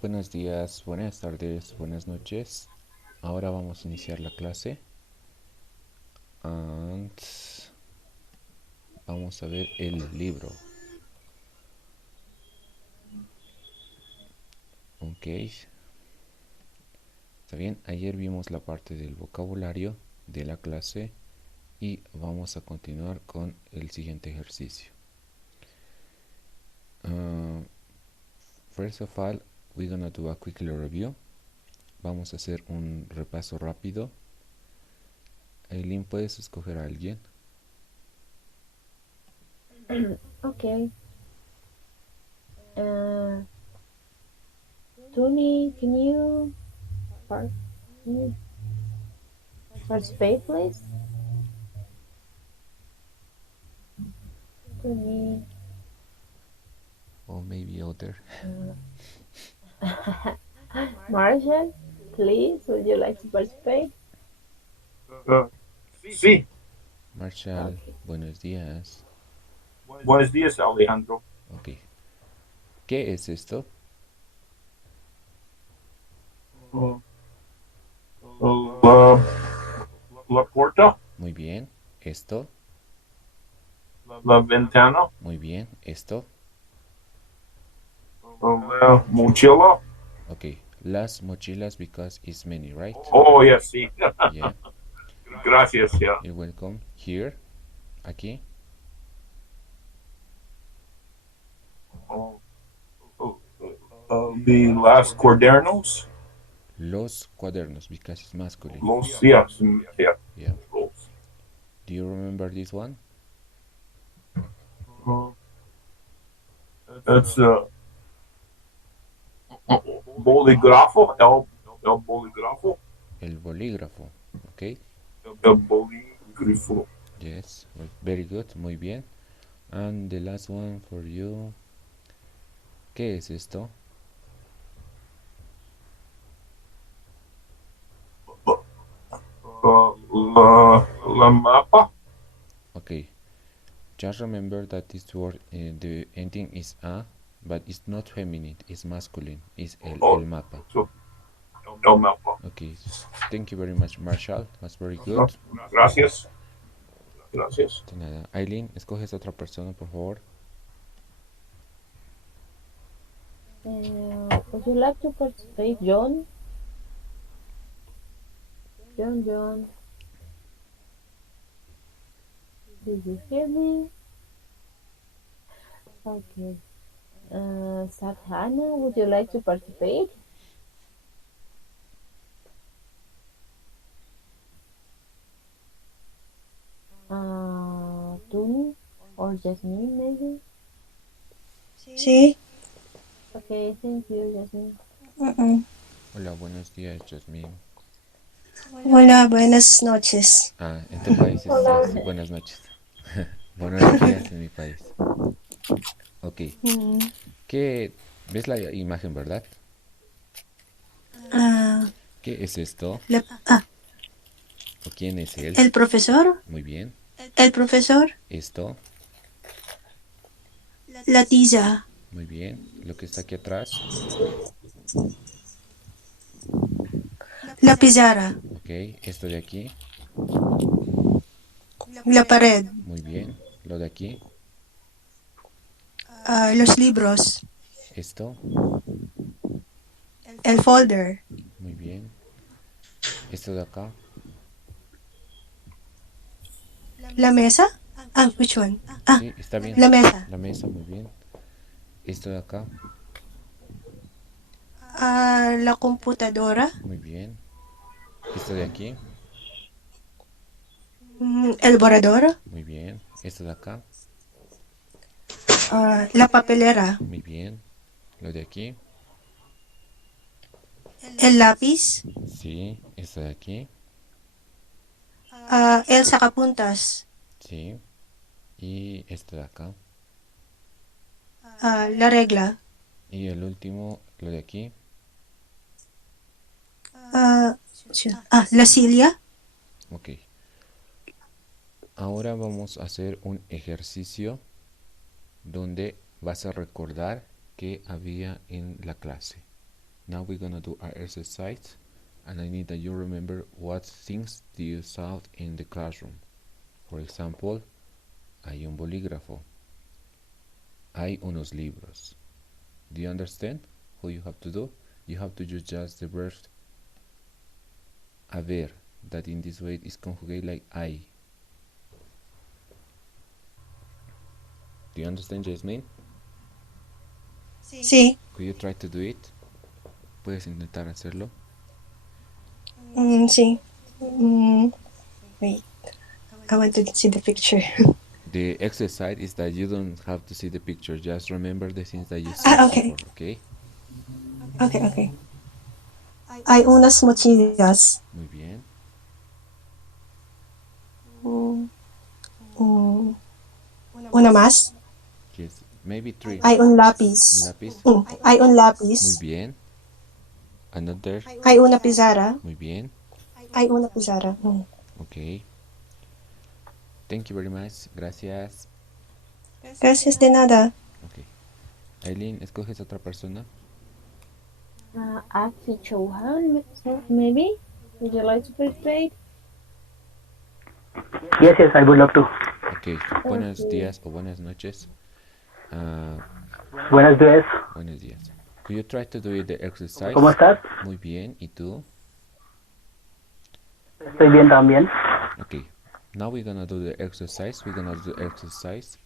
Buenos días, buenas tardes, buenas noches. Ahora vamos a iniciar la clase. And vamos a ver el libro. Ok, está bien. Ayer vimos la parte del vocabulario de la clase y vamos a continuar con el siguiente ejercicio. First of all, we're gonna do a quick review. Vamos a hacer un repaso rápido. Aileen, ¿puedes escoger a alguien? Okay. Tony, can you participate, please? Tony. Or maybe other. Marshall, please, would you like to participate? Uh, sí, Marshall, Okay. buenos días. buenos días, Alejandro. Ok, ¿qué es esto? Uh, la, la puerta, Muy bien. Esto. la ventana, Muy bien. Esto. la mochila. Ok. Las mochilas because it's many, right? Oh, yes, sí. Yeah. Gracias, yeah. You're welcome. Here. Aquí. Uh, the last cuadernos, Los cuadernos because it's masculine. los, yes, yeah, Yeah. los. Do you remember this one? Uh, it's bolígrafo, el bolígrafo, El bolígrafo. Ok. el bolígrafo. Yes. Very good. Muy bien. And the last one for you. ¿Qué es esto? La mapa, Okay. Just remember that this word, the ending is a, but it's not feminine, it's masculine, it's el oh, mapa. so, el mapa. Okay, thank you very much, Marshall. That's very good. Gracias, gracias. De nada. Aileen, escoges a otra persona, por favor. Would you like to participate, John? John, did you hear me? Okay. Sathana, would you like to participate? Tony or Jasmine, maybe? Sí. Okay, thank you, Jasmine. Hola, buenos días, Jasmine. Hola, buenas noches. Ah, en tu país Hola. es buenas noches. Buenos días en mi país. Ok, Mm, ¿qué? ¿Ves la imagen, verdad? ah, ¿Qué es esto? la- ah, ¿O quién es él? el profesor, Muy bien. el profesor, Esto, la tiza, muy bien. Lo que está aquí atrás, la pizarra, ok. Esto de aquí, la pared, muy bien. Lo de aquí, los libros, esto, el folder, muy bien. Esto de acá, la mesa. Which one? sí, está bien. La mesa. La mesa, muy bien. Esto de acá, La computadora, muy bien. Esto de aquí, el borrador, muy bien. Esto de acá, la papelera, muy bien. Lo de aquí, el lápiz, sí. Esto de aquí, el sacapuntas, sí. Y esto de acá. la regla, Y el último, lo de aquí, ah, la silla. ok. Ahora vamos a hacer un ejercicio donde vas a recordar qué había en la clase. Now we're gonna do our exercise, and I need that you remember what things do you saw in the classroom. For example, hay un bolígrafo. Hay unos libros. Do you understand what you have to do? You have to use just the verb haber, that in this way is conjugated like hay. Do you understand, Jasmine? Sí. Could you try to do it? ¿Puedes intentar hacerlo? Sí. Wait. I want to see the picture. The exercise is that you don't have to see the picture, just remember the things that you said Okay. before, okay? Okay. Hay unas mochilas. Muy bien. Mm, Una más. Yes, maybe three. Hay un Un lápiz. lápiz. Hay un Muy lápiz. bien. Another. Hay una pizarra. Muy bien. Hay una pizarra. Okay. Thank you very much. Gracias. Gracias de nada. Okay. Aileen, ¿escoges otra persona? Afi Chauhan, maybe? Would you like to participate? Yes, I would love to. Okay. Buenos días o buenas noches. Buenos días. Buenos días. Could you try to do the exercise? ¿Cómo estás? Muy bien. ¿Y tú? Estoy bien también. Okay. Now we're gonna do the exercise. We're gonna do the exercise.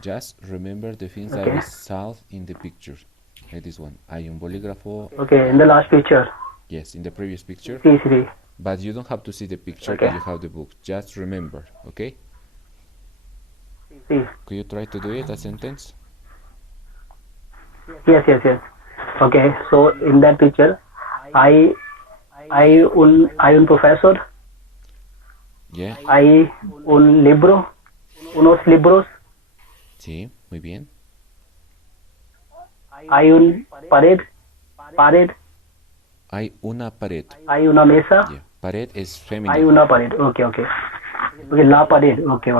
Just remember the things that we saw in the picture. Like this one. Hay un bolígrafo. Okay, in the last picture. Yes, in the previous picture. Sí. But you don't have to see the picture Okay. if you have the book. Just remember, okay? Sí. Could you try to do it, a sentence? Yes. Okay, so in that picture, hay un profesor, Yeah. hay un libro, unos libros, Sí, muy bien. hay un pared, Hay una pared. hay una mesa, Yeah. Pared is hay feminine. una pared. Okay, la pared. Okay,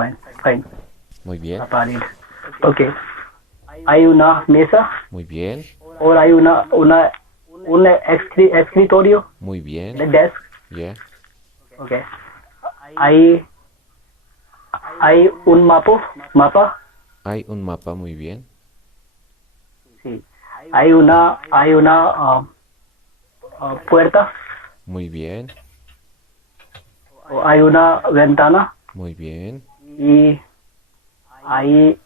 fine. Muy bien. La pared. Okay. Hay una mesa, Muy bien. और hay un escritorio, Muy bien. the desk. Yeah. Okay. Hay un mapa. Hay un mapa, muy bien. Sí. Hay una puerta. Muy bien. O hay una ventana Muy bien. y hay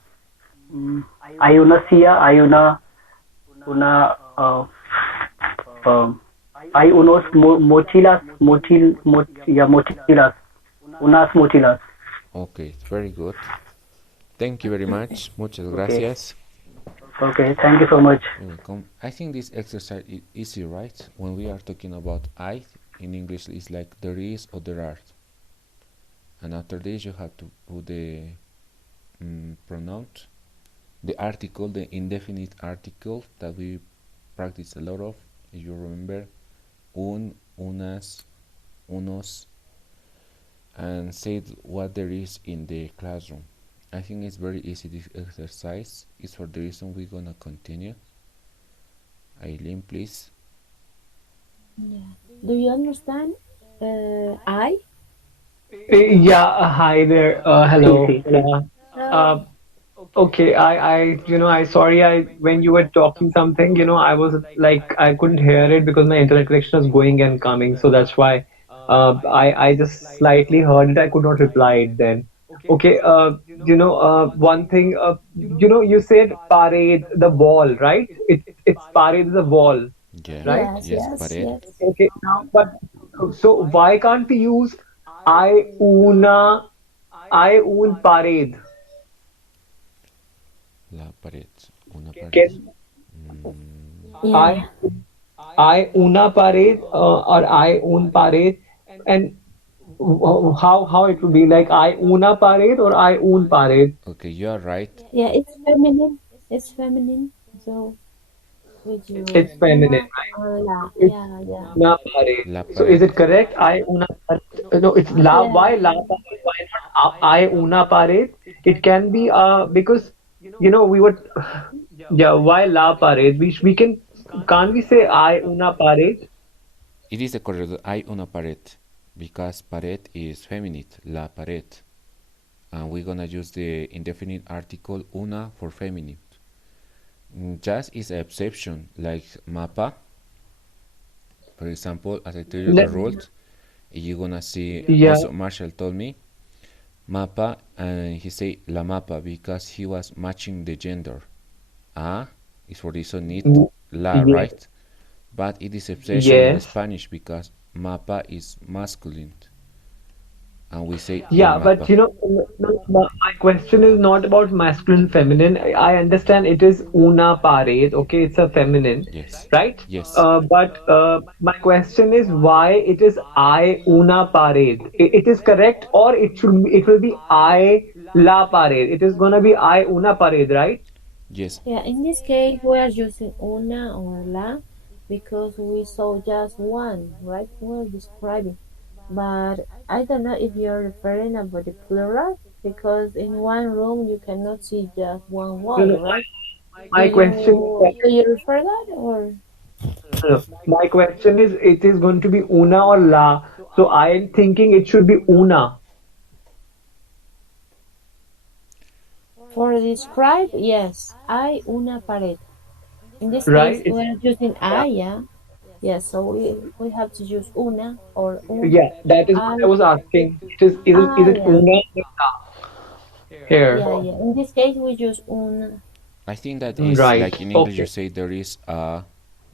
una silla, hay hay unos mochilas, unas mochilas. Okay, very good. Thank you very much. Muchas gracias. Okay, thank you so much. You're welcome. I think this exercise is easy, right? When we are talking about I, in English, it's like there is or there are. And after this, you have to put the pronoun, the article, the indefinite article that we practice a lot of. If you remember, unas, unos, and say what there is in the classroom. I think it's very easy. This exercise is for the reason we're gonna continue. Aileen, please. Yeah. Do you understand? I? Yeah, hi there. Hello. Uh, Okay, I sorry, when you were talking something, I was like, I couldn't hear it because my internet connection was going and coming. So that's why, I just slightly heard it. I could not reply it then. Okay, one thing, you said parade, the wall, right? It's parade, the wall, Yeah. right? Yes, pared. Okay, now, but so why can't we use I una, I un parade? La pared. Una pared. Can yeah. I una pared or I un pared, and how it would be like I una pared or I un pared? Okay, you are right. Yeah, it's feminine. It's feminine. So would you It's feminine, la? right? It's Yeah. una pared. La So is pared. it correct? I una pared. No, it's la. Yeah. Why la pared? Why not I una pared? It can be because we were yeah. Why la pared? We can can't we say I una pared? It is the correct hay una pared because pared is feminine, la pared. And we're gonna use the indefinite article una for feminine. Just is an exception, like mapa. For example, as I tell you the Let, rules, you're gonna see. yeah. Also, Marshall told me mapa, and he said la mapa because he was matching the gender. A is for this one need Mm, la, yes. right? But it is exception in Yes. Spanish because mapa is masculine, and we say la Yeah, but mapa. my question is not about masculine, feminine. I understand it is una pared, okay, it's a feminine, Yes, right? yes, But my question is why it is I una pared. It is correct, or it will be I la pared. It is gonna be I una pared, right? yes. Yeah, in this case, we are using una or la because we saw just one, right? We're describing. But I don't know if you're referring about the plural because in one room you cannot see just one No, wall, no, right? Do my question you do you refer that or no, my question is it is going to be una or la. So I am thinking it should be una, for describe? Yes, I una pared. In this case, right? we are using Yeah. I, yeah. Yes, so we have to use una or un. Yeah, that is what I I was asking. Is it yeah, una here? yeah, yeah. In this case, we use una. I think that is Right. like in English you Okay. say there is a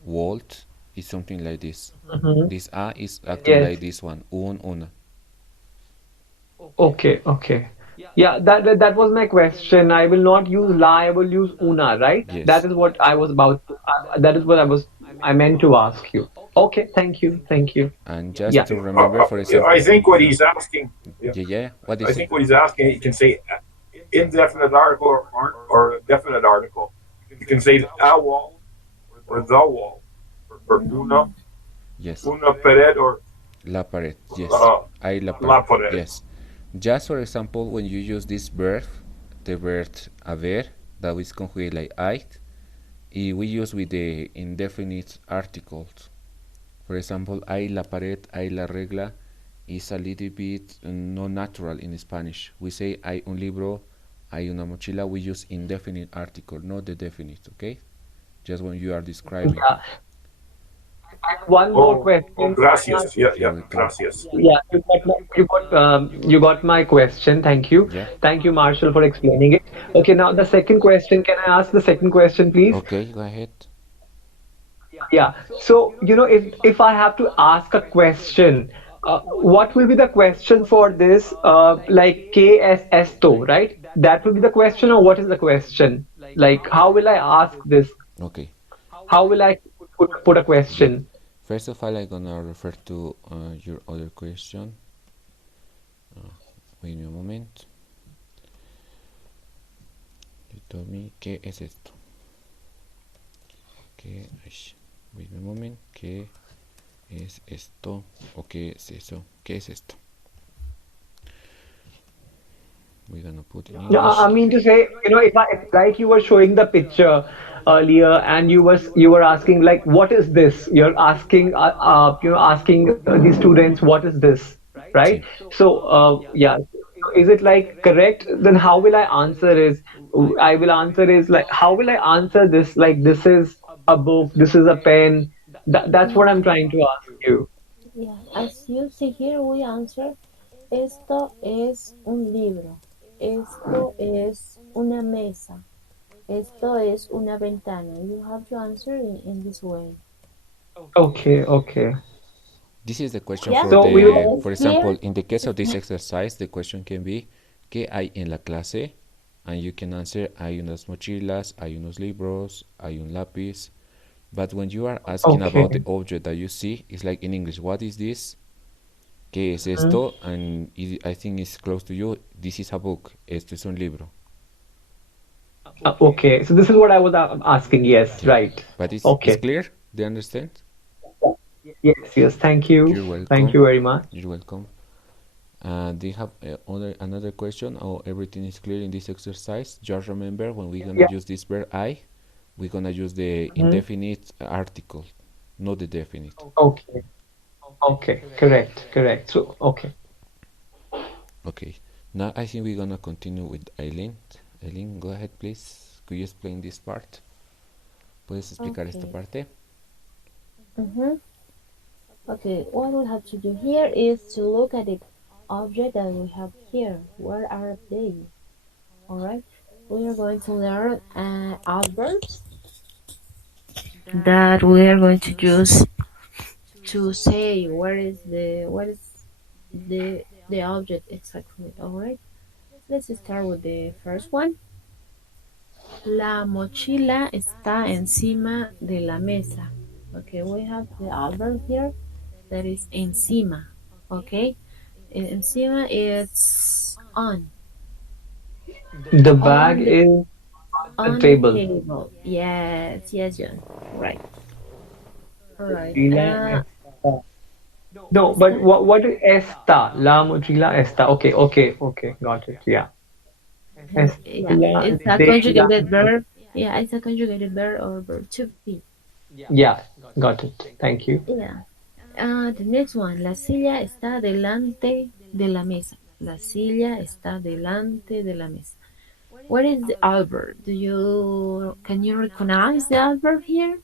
Walt is something like this. Hmm. This a is acting Yes. like this one. Un, una. Okay. Okay. Yeah, that was my question. I will not use la, I will use una, right? That Yes. is what I was about to, that is what I meant to ask you. Okay, thank you. Thank you. And just Yeah. to remember, for Yeah, I example, think what he's asking. Yeah, yeah, yeah. What do you I say? think what he's asking, you can say indefinite article or definite article. You can say a wall or the wall or Mm, Yes. una pared or La pared. Yes. uh, I la pared. la pared. Yes. Just for example, when you use this verb, the verb haber, that is conjugated like I, we use with the indefinite articles. For example, hay la pared, hay la regla is a little bit no natural in Spanish. We say hay un libro, hay una mochila. We use indefinite article, not the definite, okay? Just when you are describing. Yeah. One more Oh, question. gracias. Yeah, You're yeah, welcome. gracias. Yeah, you got my question. Yeah. Thank you, Marshall, for explaining it. Okay, now the second question. Can I ask the second question, please? Okay, go ahead. Yeah. So, if I have to ask a question, what will be the question for this? Like KS to, right? That will be the question, or what is the question? Like, how will I ask this? Okay. How will I put a Yeah. question? First of all, I'm gonna refer to your other question. Wait me a moment. You told me, ¿qué es esto? Wait me a moment. ¿Qué es esto? ¿O qué es eso? ¿Qué es esto? We're gonna put in Yeah, English. I mean to say, if like you were showing the picture earlier, and you were asking like, what is this? You're asking, asking the students, what is this, right? Sí. So, yeah. So is it like correct? Then how will I answer? I will answer is like, how will I answer this? Like, this is a book, this is a pen. That's what I'm trying to ask you. yeah, as you see here, we answer, esto es un libro, esto es una mesa, esto es una ventana. You have to answer in this way. Okay, okay. This is the question Yeah, for So we the, it's for clear. example, in the case of this exercise, the question can be, ¿qué hay en la clase? And you can answer, hay unas mochilas, hay unos libros, hay un lápiz. But when you are asking okay. about the object that you see, it's like in English, what is this? ¿Qué es Mhm. esto? And I think it's close to you. This is a book. Esto es un libro. Okay, so this is what I was asking. Yes, Yeah. right. But it's Okay. clear? Do you understand? Yes, yes. Thank you. You're Thank welcome. you very much. You're welcome. Do you have another question, or everything is clear in this exercise? Just remember, when we're gonna Yeah. use this verb I, we're gonna use the Mhm. indefinite article, not the definite. Okay. Okay. Correct. Correct. So, okay. Okay, now I think we're gonna continue with Eileen. Eileen, go ahead, please. Could you explain this part? ¿Puedes explicar esta Okay. parte? Mm-hmm. Okay, what we have to do here is to look at the object that we have here. Where are they? All right. We are going to learn adverbs that we are going to use to say what is the object exactly. All right. Let's start with the first one. La mochila está encima de la mesa. Okay, we have the adverb here that is encima. Okay, encima it's The on bag the is the on the table. table. Yes, yes, John. Right, all right. Mochila está. No, but Está, what is esta? La mochila está. Okay, okay, okay. Got it. Yeah. yeah, Esta it's a de la. conjugated verb. Yeah, it's a conjugated verb or verb to be. Yeah, got it. Thank you. Yeah. The next one. La silla está delante de la mesa. La silla está delante de la mesa. What is the adverb? Can you recognize the adverb here?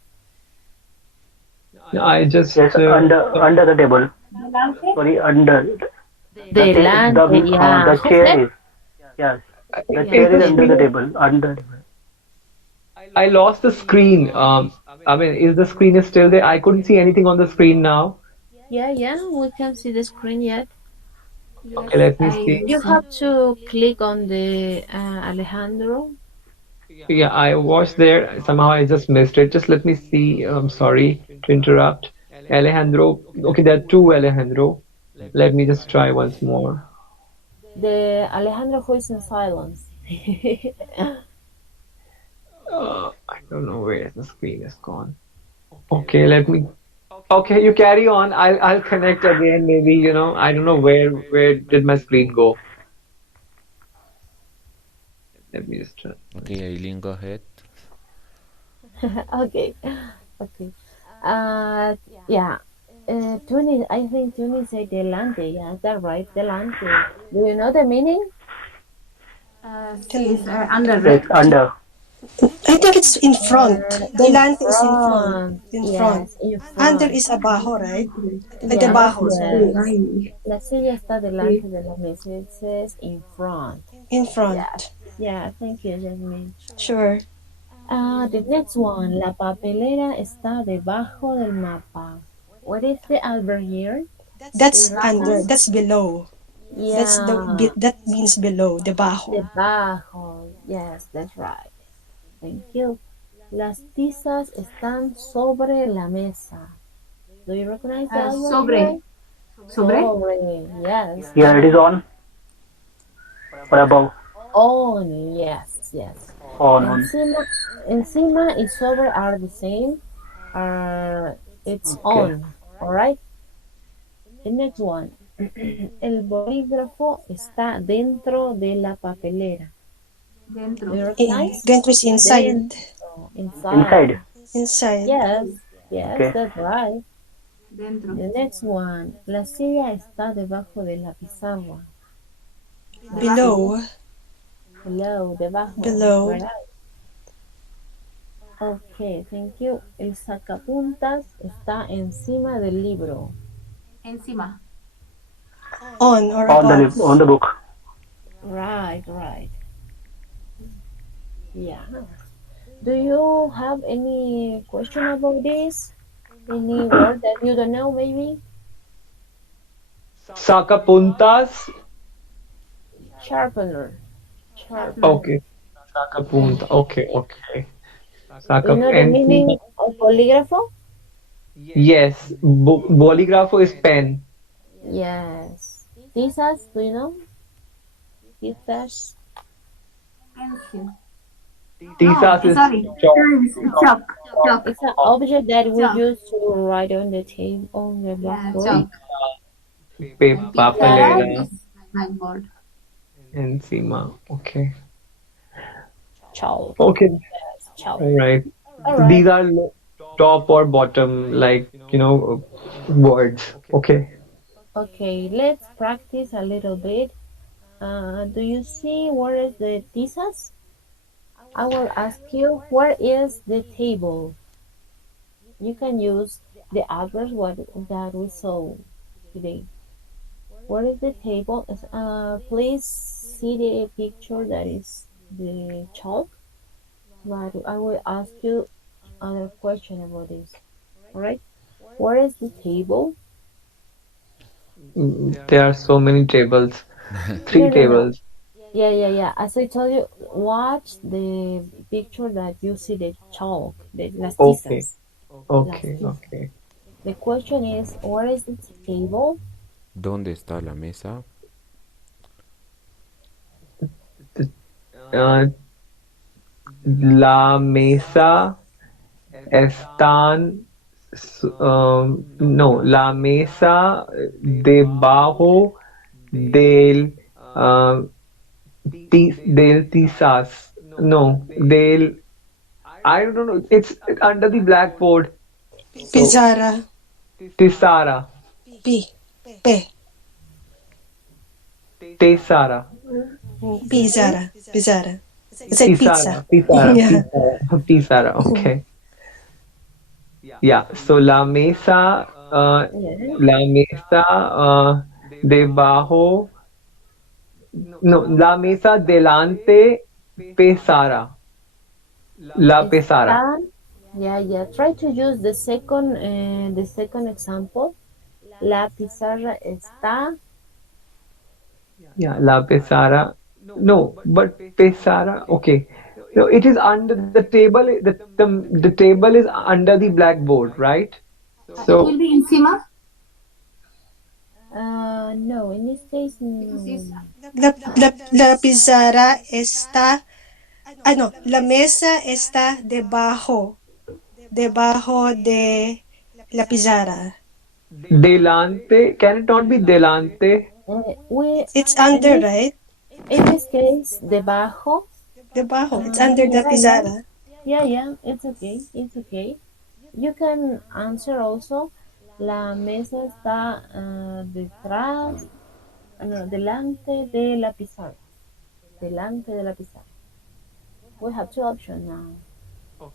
No, I just Yes, under the table. Sorry, under Delante, yeah. the Who said? chair is, yes, the is Yeah, chair the is okay. under the screen. table. Under. I lost the screen. I mean, is the screen is still there? I couldn't see anything on the screen now. Yeah, yeah, we can see the screen yet. Okay, let me see. You have to click on the Alejandro. Yeah, I was there. Somehow I just missed it. Just let me see. I'm sorry to interrupt. Alejandro. Okay, there are two Alejandro. Let me just try once more. The Alejandro who is in silence. I don't know where the screen is gone. Okay, let me. Okay, you carry on. I'll connect again. Maybe I don't know where did my screen go. Let me just try. Okay, Eileen, go ahead. Okay, okay. Uh, yeah. Tuni, I think Tuni said delante. Yeah, is that right? Delante. Do you know the meaning? Then Yes, under. I think it's in front. In Delante is in front. front. In front. Yes, in Under front. is abajo, right? Yes, Debajo, sorry. yes. La silla está delante de la mesa. It says in front. In Yeah, front. yeah. Thank you, Jasmine. Sure. The next one. La papelera está debajo del mapa. What is the adverb here? Do you That's under. recognize? That's below. Yeah, That means below. Debajo. debajo. Yes, that's right. Thank you. Las tizas están sobre la mesa. Do you recognize the adverb here? Sobre. Yes, Yeah, it is on or above. on. Yes, yes. On. Encima, encima y sobre are the same. It's Okay. on. All right. The next one. El bolígrafo está dentro de la papelera. Do you recognize? Dentro is inside. Dentro, inside. Inside. Inside. Yes, yes, Okay. that's right. The next one. La silla está debajo de la pizarra. La silla, Below. below, debajo. Below. Right. Okay, thank you. El sacapuntas está encima del libro. On or On above. on the book. Right, right. Yeah. Do you have any question about this? Any word that you don't know, maybe? Sacapuntas. Sharpener. Sharpener. Okay. Sacapunta. Okay, okay. Do you Saca know the encima. meaning of bolígrafo? Yes. Bolígrafo is pen. Yes. Tizas, do you know? Tizas. Tisas is chalk. It's an object that we use to write on the table, on the blackboard. Tizas. Papelera. Encima. Okay. Chalk. Okay. Yes, chalk. All right. All right. These are top or bottom, like, words. Okay. Okay, let's practice a little bit. Do you see where is the thesis? I will ask you, where is the table? You can use the address that we saw today. Where is the table? Please see the picture that is the chalk. But I will ask you other question about this. All right. Where is the table? There are so many tables. No, Three no, no. tables. Yeah. As I told you, watch the picture that you see the chalk, the las Okay. tizas, las Okay. tizas. Okay. The question is, where is the table? ¿Dónde está la mesa? Uh, la mesa están, no, la mesa debajo del, um, del tizas. No, del, I don't know. It's under the blackboard. So, Pizarra. tisara, P. P. tesara, Okay. Pizarra. Pizarra. It's like pisara, pizza. pisara, Yeah. pisara, pisara. Okay. Yeah. So Yeah. la mesa, debajo, no, la mesa delante, pesara, la pesara. Está. Yeah. Try to use the second example. La pizarra está. Yeah, la pesara. No, but pesara. Okay. No, it is under the table. The table is under the blackboard, right? It So will be encima. No, in this case, no. La pizarra está. Ah, no. La mesa está debajo. Debajo de la pizarra. delante. Can it not be delante? We It's in under, this right? in this case, debajo. Debajo. It's under the Yeah. pizarra. Yeah. It's okay. It's okay. You can answer also. La mesa está detrás, no, delante de la pizarra. Delante de la pizarra. We have two options now.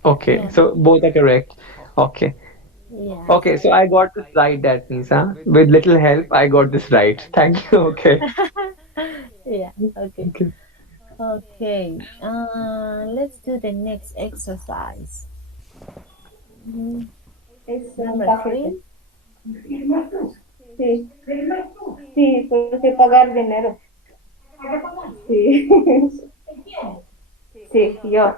Okay, Yeah. so both are correct. Okay. Yeah. Okay, so I got this right, that means, huh? With little help, I got this right. Thank you. Okay. Yeah. Okay. Okay. Okay. Let's do the next exercise. Mhm. Es un Number paquete. 3. Sí, sí, pero hay que pagar dinero. Sí, sí, yo.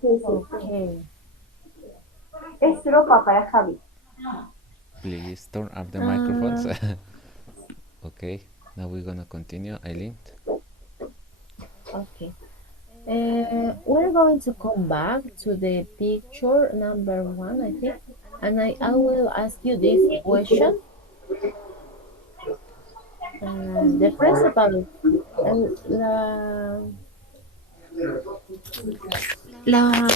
Sí. Okay. Es ropa para Javi. Please turn up the microphones. Uh, Okay, now we're gonna continue. Eileen. okay. We're going to come back to the picture number 1, I think, and I will ask you this question. The principal, la, la,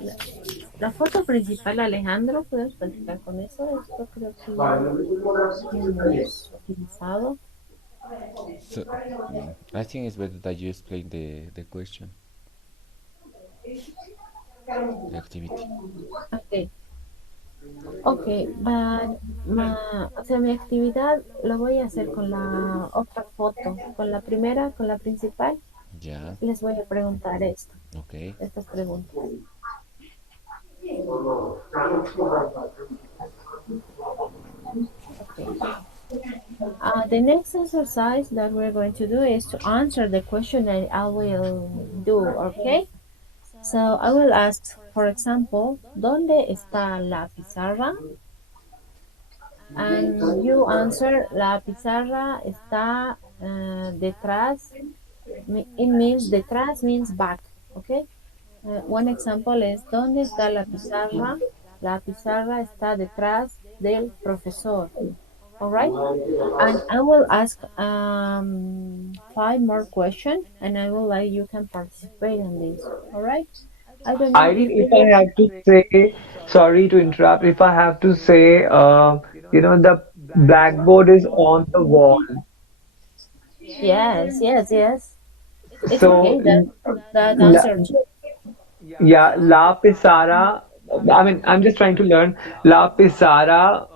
la, la foto principal, Alejandro, ¿puedes practicar con eso? Esto creo que ya hemos utilizado. So, I think it's better that you explain the question, the activity. Okay. Ok, o sea, mi actividad lo voy a hacer con la otra foto, con la primera, con la principal. Yeah, Les voy a preguntar okay. estas preguntas. Okay. The next exercise that we're going to do is to answer the question that I will do, okay? So I will ask, for example, ¿dónde está la pizarra? And you answer, la pizarra está detrás. It means detrás means back, okay? One example is, ¿dónde está la pizarra? La pizarra está detrás del profesor. All right? And I will ask 5 more questions, and I will let you can participate in this. All right? I don't know Irene, if if you I know. have to say, sorry to interrupt, if I have to say, the blackboard is on the wall. Yes, yes, yes. It's So, okay. That la, answer too. yeah, La Pisara, I mean, I'm just trying to learn. La Pisara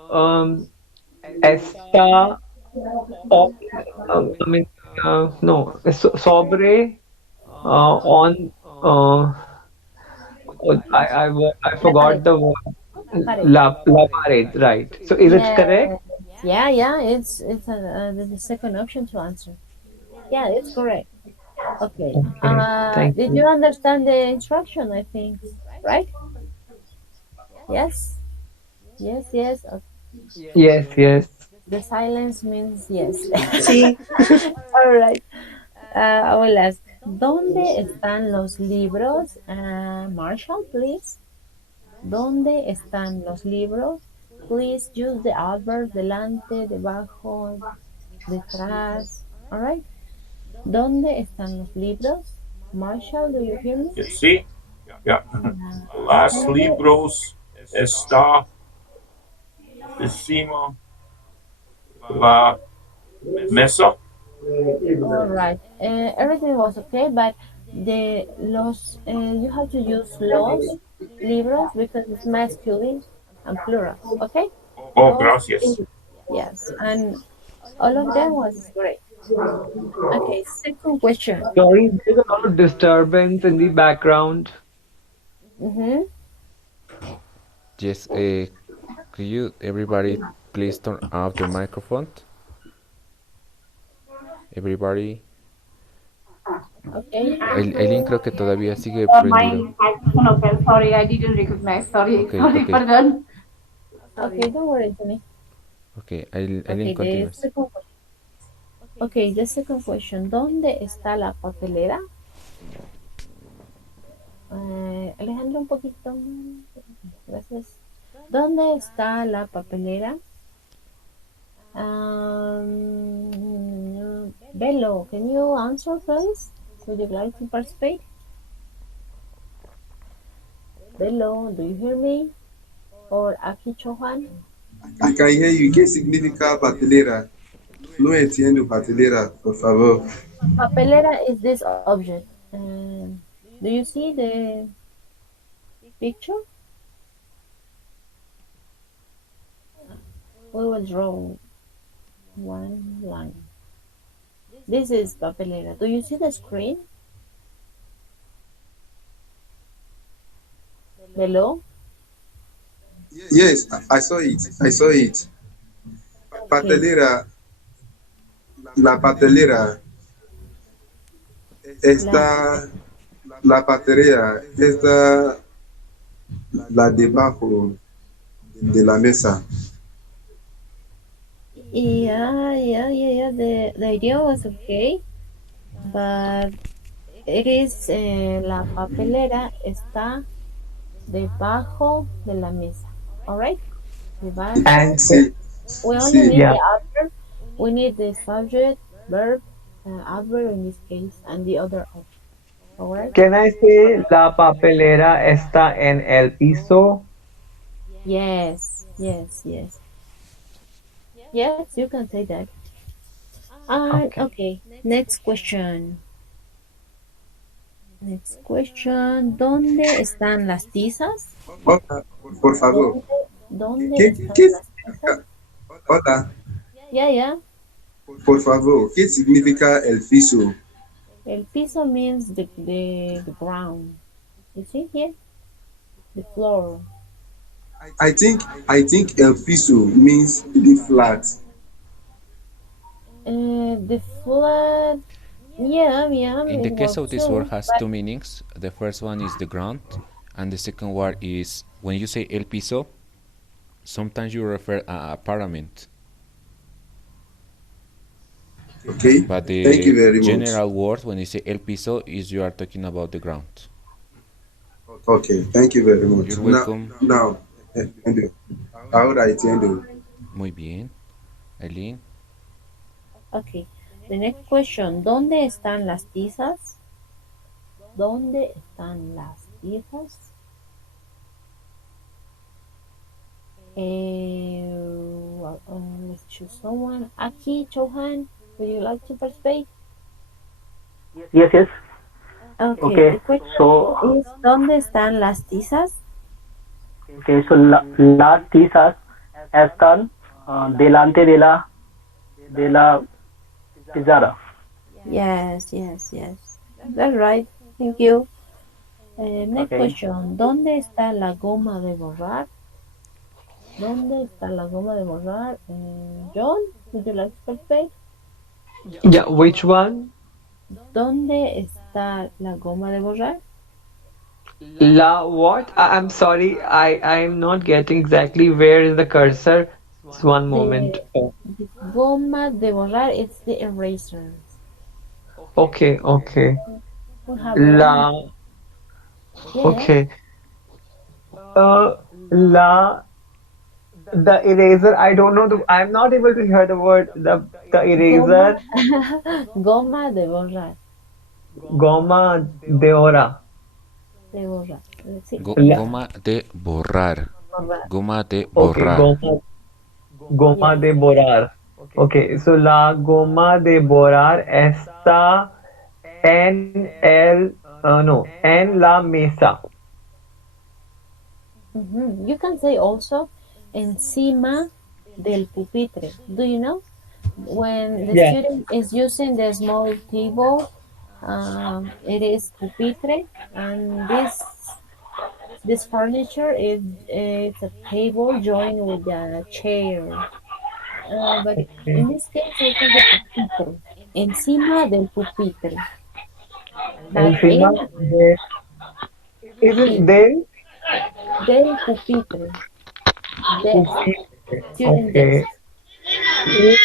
está, so- I mean, no, sobre on, I La pared. forgot the word. La pared. La pared, right. So, is it Yeah, correct? yeah, yeah. It's the second option to answer. Yeah, it's correct. Okay. Okay, thank Did you you. understand the instruction? I think, right? Yes, yes, yes. Yes, yes. The silence means yes. Sí. All right. I will ask. ¿Dónde están los libros? Marshall, please. ¿Dónde están los libros? Please use the adverb delante, debajo, detrás. All right. ¿Dónde están los libros? Marshall, do you hear me? You see? Yeah. Uh, Las ¿Dónde? libros está encima la mesa. All right. Everything was okay, but you have to use los libros because it's masculine and plural. Okay? Oh, Los gracias. libros. Yes, and all of them was great. Okay, second question. Sorry, there's a lot of disturbance in the background. Mm-hmm. Yes, could you everybody please turn off your microphone? Everybody. Okay. Aileen creo que todavía sigue My prendido. microphone open. Sorry, I didn't recognize. Sorry, Ok, sorry ok, for that. Okay, don't worry, Tony. ok. Aileen Okay, the continúes. second question. Okay, the second question. ¿Dónde está la papelera? Alejandro, un poquito más. Gracias. ¿Dónde está la papelera? Bello, can you answer, please? Would you like to participate? Bello, do you hear me? Or Aki Chohan? I can hear you. ¿Qué significa patelera? No entiendo patelera, por favor. Papelera is this object. Do you see the picture? We will draw one line. This is papelera. Do you see the screen below? Yes, I saw it. I saw it. Okay. Patelera, la patelera La, está, la patelera está la debajo de la mesa. yeah. The idea was okay, but it is la papelera está debajo de la mesa. All right? Debajo. And Sí, We only sí. need the yeah, adverb. We need the subject, verb, adverb in this case, and the other option. All right? can I say la papelera está en el piso? Yes, yes, yes. Yes, you can say that. And Okay. okay, next question. Next question. ¿Dónde están las tizas? Hola, por favor. ¿Dónde ¿Qué, están qué las tizas? significa? Hola, Yeah, yeah. por favor. ¿Qué significa el piso? El piso means the ground. You see here? The floor. I think el piso means the flat. The flat. Yeah, yeah, In the it case works of this word too. has But two meanings. The first one is the ground, and the second word is when you say el piso, sometimes you refer a parliament, Okay. but Thank you the very much. general word when you say el piso is you are talking about the ground. Okay. Thank you very much. You're Now, welcome. now, entiendo. Ahora entiendo. Muy bien, Aileen. okay. The next question. ¿Dónde están las tizas? ¿Dónde están las hijas. Let's choose someone. Aki Chauhan, would you like to participate? Yes, yes. Okay, Okay. the question So, is, ¿dónde están las tizas? okay. So, las tizas están delante de la pizarra. Yes, yes, yes. That's right. Thank you. Next Okay. question. ¿Dónde está la goma de borrar? ¿Dónde está la goma de borrar? John, would you like to participate? Yeah, which one? ¿Dónde está la goma de borrar? La what? I'm sorry, I'm not getting exactly where is the cursor. Just one moment. The, the goma de borrar, it's the eraser. Okay, okay. We have one. La, Yes. okay. La, the eraser. I don't know I'm not able to hear the word. The Goma, eraser. goma de borrar. Goma de ora. De borrar. Sí, La, Goma de borrar. borrar. Goma de okay, borrar. goma Yes. de borrar. Okay, so la goma de borrar está en la mesa. You can say also encima del pupitre. Do you know? When the Yeah. student is using the small table, it is pupitre, and this furniture is it's a table joined with a chair. But in this case, I think the pupitre, encima del pupitre. But Encima en de, is it in del del pupitre, desk, pupitre? student desk. Okay.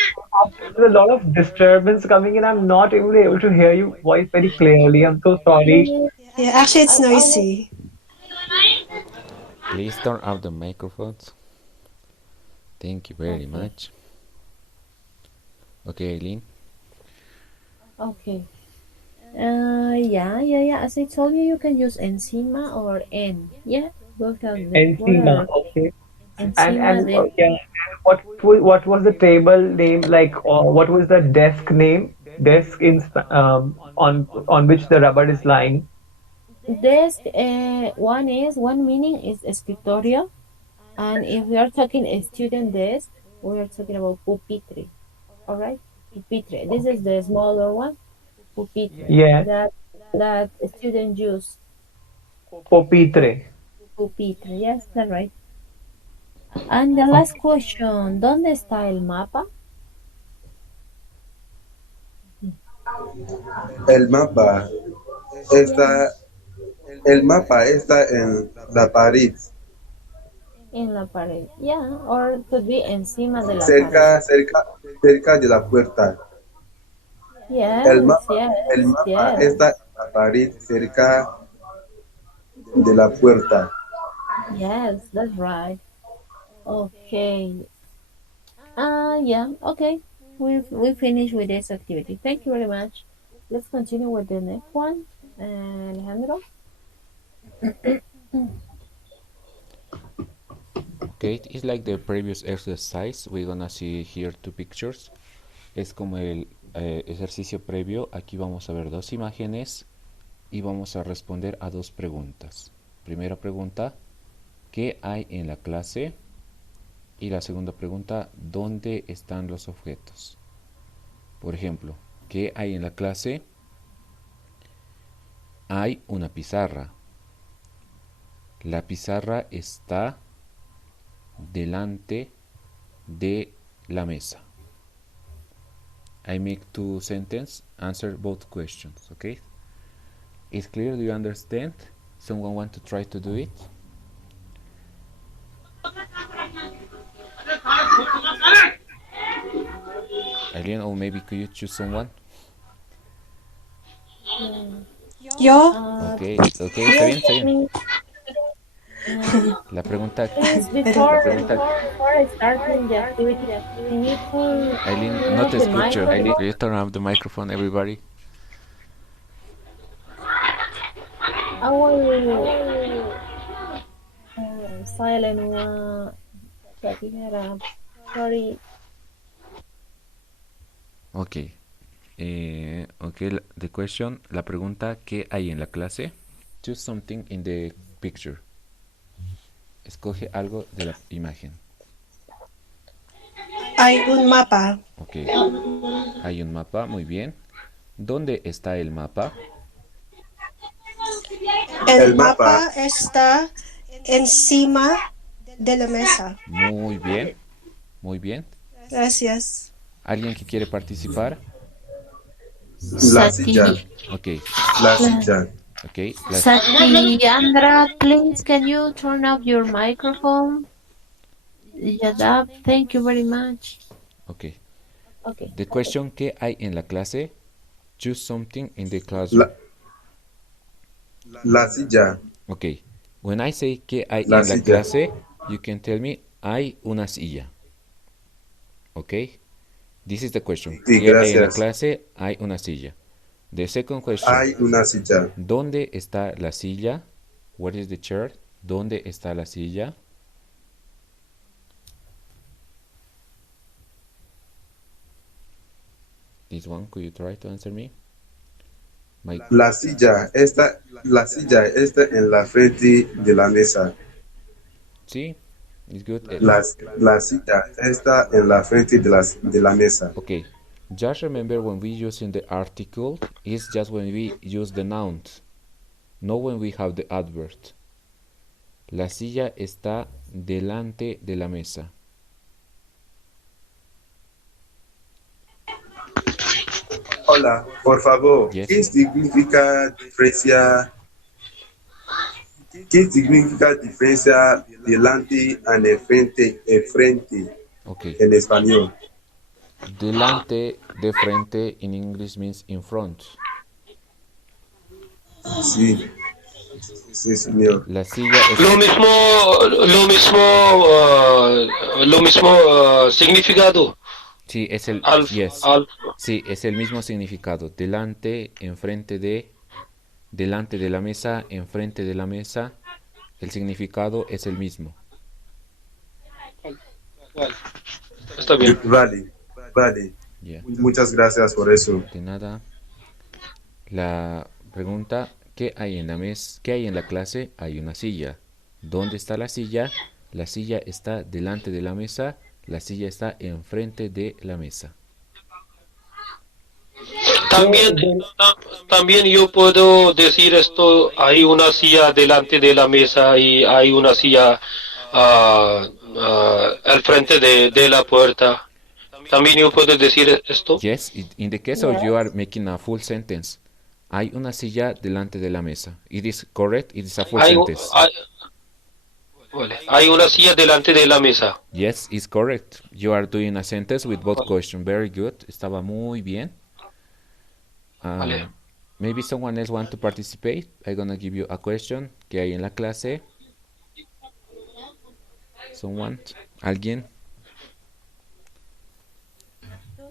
There's a lot of disturbance coming in. I'm not really able to hear your voice very clearly. I'm so sorry. Yeah, Yeah, actually, it's I will. noisy. Please turn off the microphones. Thank you very Okay, much. Okay, Eileen. okay. Yeah. As I told you, you can use encima or en. Yeah, both of the both Encima. are Okay. encima And del. yeah. And what was the table name like? Or what was the desk name? Desk in on which the rubber is lying. Desk. One meaning is escritorio, and if we are talking a student desk, we are talking about pupitre. All right, pupitre. This is the smaller one, pupitre. Yeah. That student use Pupitre. pupitre. Yes, that's right. And the last question, ¿dónde está el mapa? El mapa está, Yes, el mapa está en la pared, en la pared. Yeah, or could be encima de la pared. cerca de la puerta. El Yes, mapa, el yes, mapa yes, está en la pared cerca de la puerta. yes, that's right. Okay. Yeah, okay. We finished with this activity. Thank you very much. Let's continue with the next one. Alejandro? Okay, it's like the previous exercise. We're gonna see here two pictures. Es como el ejercicio previo. Aquí vamos a ver dos imágenes y vamos a responder a dos preguntas. Primera pregunta, ¿qué hay en la clase? Y la segunda pregunta, ¿dónde están los objetos? Por ejemplo, ¿qué hay en la clase? Hay una pizarra. La pizarra está delante de la mesa. I make two sentences, answer both questions, okay? It's clear, do you understand? Someone want to try to do it? Alien, or maybe could you choose someone? Yo? Okay, okay, está Yes, bien, está bien. me. La pregunta, Please, I don't know. before starting the activity, can you Aileen, turn no off te the escucho. microphone? Could you turn off the microphone, everybody? I will silent one. Sorry. Ok. Ok, the question, la pregunta, ¿qué hay en la clase? Choose something in the picture. Escoge algo de la imagen. Hay un mapa. Ok. Hay un mapa, muy bien. ¿Dónde está el mapa? El El mapa. mapa está encima de la mesa. Muy bien, muy bien. Gracias. ¿Alguien que quiere participar? La Sati. silla. Ok, La silla. ok. Sati, Andra, please can you turn off your microphone? Yadav, thank you very much. Ok. Okay. The question, ¿qué hay en la clase? Choose something in the classroom. La, la silla. Ok. When I say ¿qué hay La en la silla. clase? You can tell me hay una silla. Ok. This is the question. Sí, ¿Qué hay en la gracias. clase? Hay una silla. The second question. Hay una silla. ¿Dónde está la silla? Where is the chair? ¿Dónde está la silla? This one, could you try to answer me? La silla está en la frente de la mesa. Sí, it's good. La silla está en la frente de la mesa. Okay, just remember when we using the article, it's just when we use the nouns, not when we have the adverb. La silla está delante de la mesa. Hola, por favor, Yes. ¿Qué significa diferencia delante y enfrente Okay. en español? Delante, de frente in English means in front. Sí, sí, señor. La silla es Lo mismo, lo mismo significado. sí, es el yes. Al, Sí, es el mismo significado. Delante, enfrente de, delante de la mesa, enfrente de la mesa. El significado es el mismo. vale, está bien. Vale, vale. Yeah. Muchas gracias por eso. De nada. La pregunta, ¿qué hay en la qué hay en la clase? Hay una silla. ¿Dónde está la silla? La silla está delante de la mesa. La silla está enfrente de la mesa. También, también yo puedo decir esto, hay una silla delante de la mesa y hay una silla al frente de la puerta. También yo puedo decir esto. Yes, in the case of you are making a full sentence. Hay una silla delante de la mesa. It is correct. It is a full Hay, sentence. vale, hay una silla delante de la mesa. Yes, it's correct. You are doing a sentence with both questions. Very good. Estaba muy bien. Vale. Maybe someone else want to participate. I'm gonna give you a question. ¿Qué hay en la clase? Someone? ¿Alguien?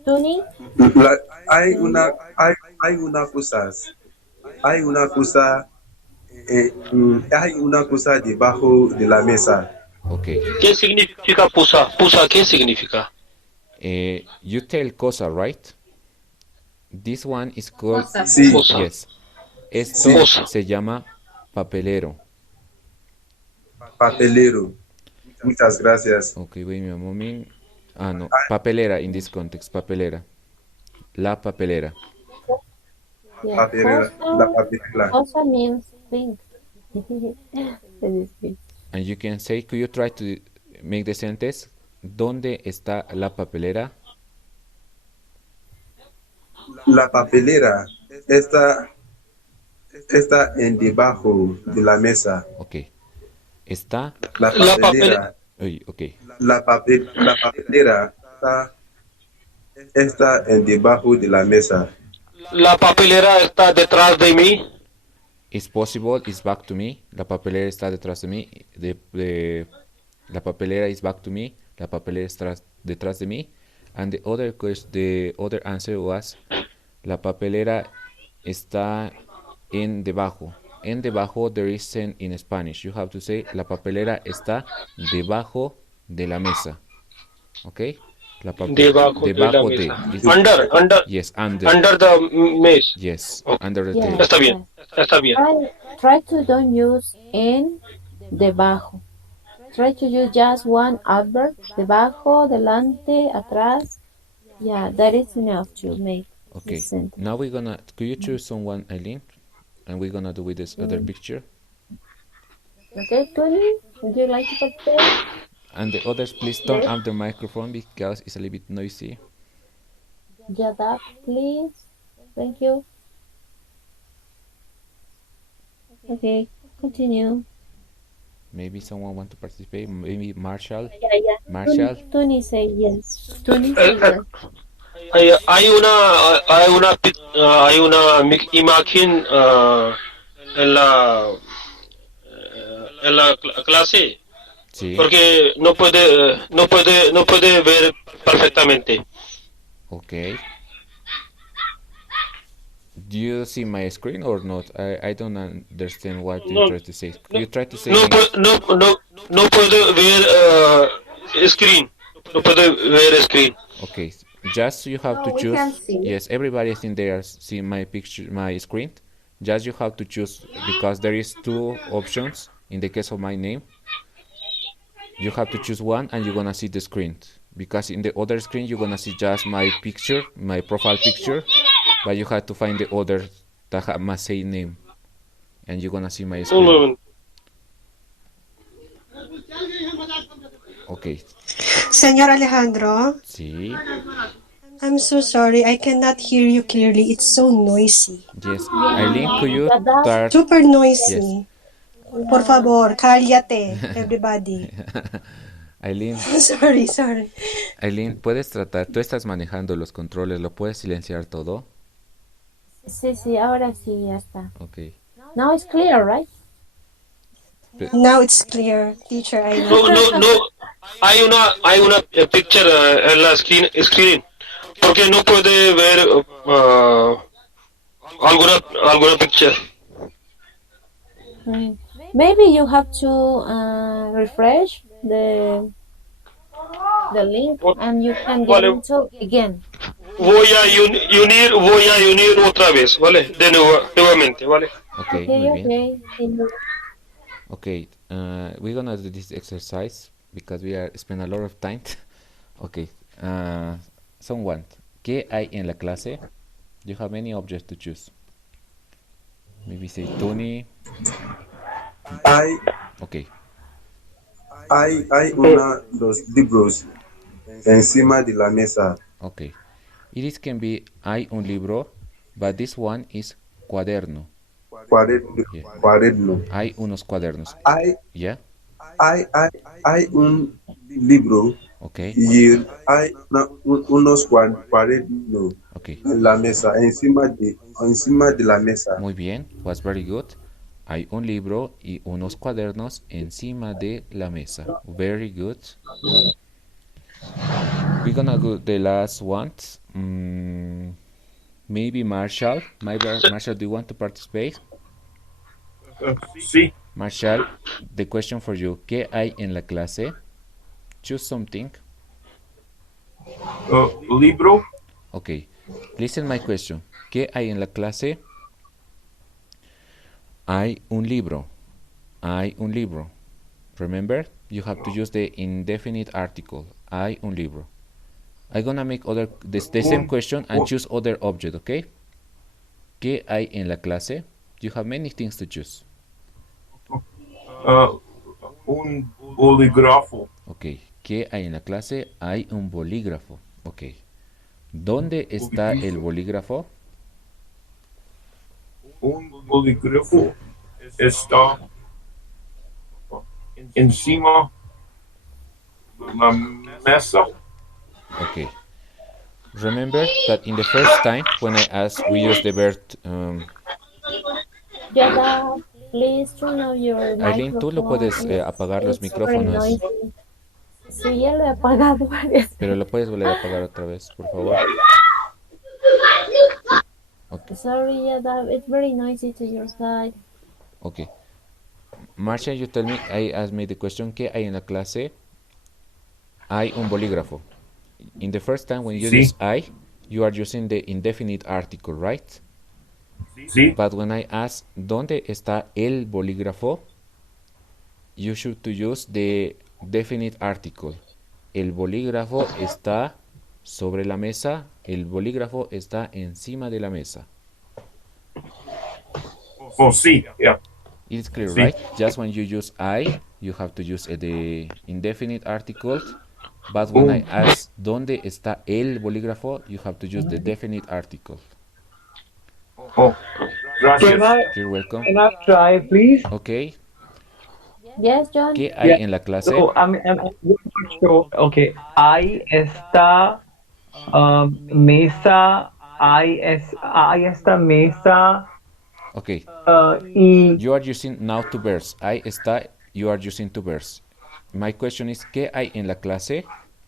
Tony? Hay una cosa. Hay una cosa. Hay una cosa debajo de la mesa. Okay. ¿Qué significa pusa? ¿Pusa qué significa? You tell cosa, right? This one is called... Sí, Pusa. Yes. Esto Cosa. se llama papelero. papelero. Muchas gracias. Okay, wait a moment. Ah, no. Papelera in this context. Papelera. La papelera. Yeah. Papelera, la papelera. Cosa means think. That is big. And you can say, could you try to make the sentence? ¿Dónde está la papelera? La papelera está en debajo de la mesa. Ok. Está... La La papelera. Oye, ok. La papelera está en debajo de la mesa. La papelera está detrás de mí. It's possible, it's back to me. La papelera está detrás de mí. La papelera is back to me. La papelera está detrás de mí. And the other answer was, la papelera está en debajo. en debajo there isn't in Spanish. You have to say la papelera está debajo de la mesa. Okay? Debajo de la Debajo de. mesa. Under. Yes, under. Under the maze. Yes, Ok, under the Yes, table. está bien. yes. Está bien. Try to don't use en debajo. Try to use just one adverb. Debajo, delante, atrás. Yeah, that is enough to make Okay. this sentence. Now we're gonna. Could you choose someone, Eileen? And we're gonna do with this other picture. Okay, Tony, would you like to participate? And the others, please turn up the microphone because it's a little bit noisy. Jadab, please. Thank you. Okay, continue. Maybe someone want to participate. Maybe Marshall. Yeah. Marshall. Tony say yes. Tony say yes. Hay una imagen en la clase Sí. porque no puede ver perfectamente. Okay. Do you see my screen or not? I don't understand what you try to say. You try to say. No puedo ver screen. No puedo ver screen. Okay. Just you have to we choose. can see. Yes, everybody is in there. See my picture, my screen. Just you have to choose because there is two options in the case of my name. You have to choose one and you're gonna see the screen, because in the other screen you're gonna see just my picture, my profile picture, but you have to find the other that have my same name and you're gonna see my Un screen. momento. Okay. Señor Alejandro, Sí. I'm so sorry. I cannot hear you clearly. It's so noisy. Yes. Eileen, could you Jadab, start? Super Yes. noisy. Por favor, cállate, everybody. Eileen, Sorry. Eileen, puedes tratar. Tú estás manejando los controles. ¿Lo puedes silenciar todo? sí, ahora sí, ya está. Okay. Now it's clear, right? Now it's clear, teacher. I know. No. Hay una picture en la screen porque no puede ver alguna picture. Maybe you have to refresh the link and you can get Vale. into again. Voy a unir otra vez, ¿vale? Nuevamente, ¿vale? Okay, muy bien. Okay. Okay, we're gonna do this exercise because we are spend a lot of time. Okay, someone, ¿qué hay en la clase? You have many objects to choose. Maybe say Tony. Okay. Hay los libros encima de la mesa. Okay. It can be hay un libro, but this one is cuaderno. Yeah. Cuaderno. Hay unos cuadernos. Yeah. Hay un libro. Okay. Y hay unos cuadernos Okay. en la mesa, encima de la mesa. Muy bien. Was very good. Hay un libro y unos cuadernos encima de la mesa. Very good. We're gonna go the last one. Maybe Marshall. Marshall, do you want to participate? Sí. Marshall, the question for you. ¿Qué hay en la clase? Choose something. Libro. Okay. Listen my question. ¿Qué hay en la clase? Hay un libro. Hay un libro. Remember, you have to use the indefinite article. Hay un libro. I'm gonna make the same question and choose other object, okay? ¿Qué hay en la clase? You have many things to choose. Un bolígrafo. Okay. ¿Qué hay en la clase? Hay un bolígrafo. Okay. ¿Dónde está el bolígrafo? Un bolígrafo está encima de la mesa. Okay. Remember that in the first time when I asked, we use the verb. Yada, please turn on your Aileen, tú lo puedes apagar los micrófonos. Sí, ya lo he apagado varias veces. Pero lo puedes volver a apagar otra vez, por favor. Okay. Sorry, Yada, it's very noisy to your side. Okay. Marcia, you tell me, I asked me the question, ¿qué hay en la clase? Hay un bolígrafo. In the first time when you Sí, use I, you are using the indefinite article, right? sí. But when I ask, ¿dónde está el bolígrafo? You should to use the definite article. El bolígrafo está sobre la mesa. El bolígrafo está encima de la mesa. Oh, sí. Yeah. It's clear, Sí. right? Just when you use I, you have to use the indefinite article. But when I ask ¿dónde está el bolígrafo? You have to use the definite article. Oh, gracias. You're welcome. Can I try, please? Okay. Yes, John. ¿Qué hay en la clase? So I'm not sure. Okay, ahí está mesa. Ahí está mesa. Okay. Y You are using now two verbs. Ahí está. You are using two verbs. My question is ¿qué hay en la clase?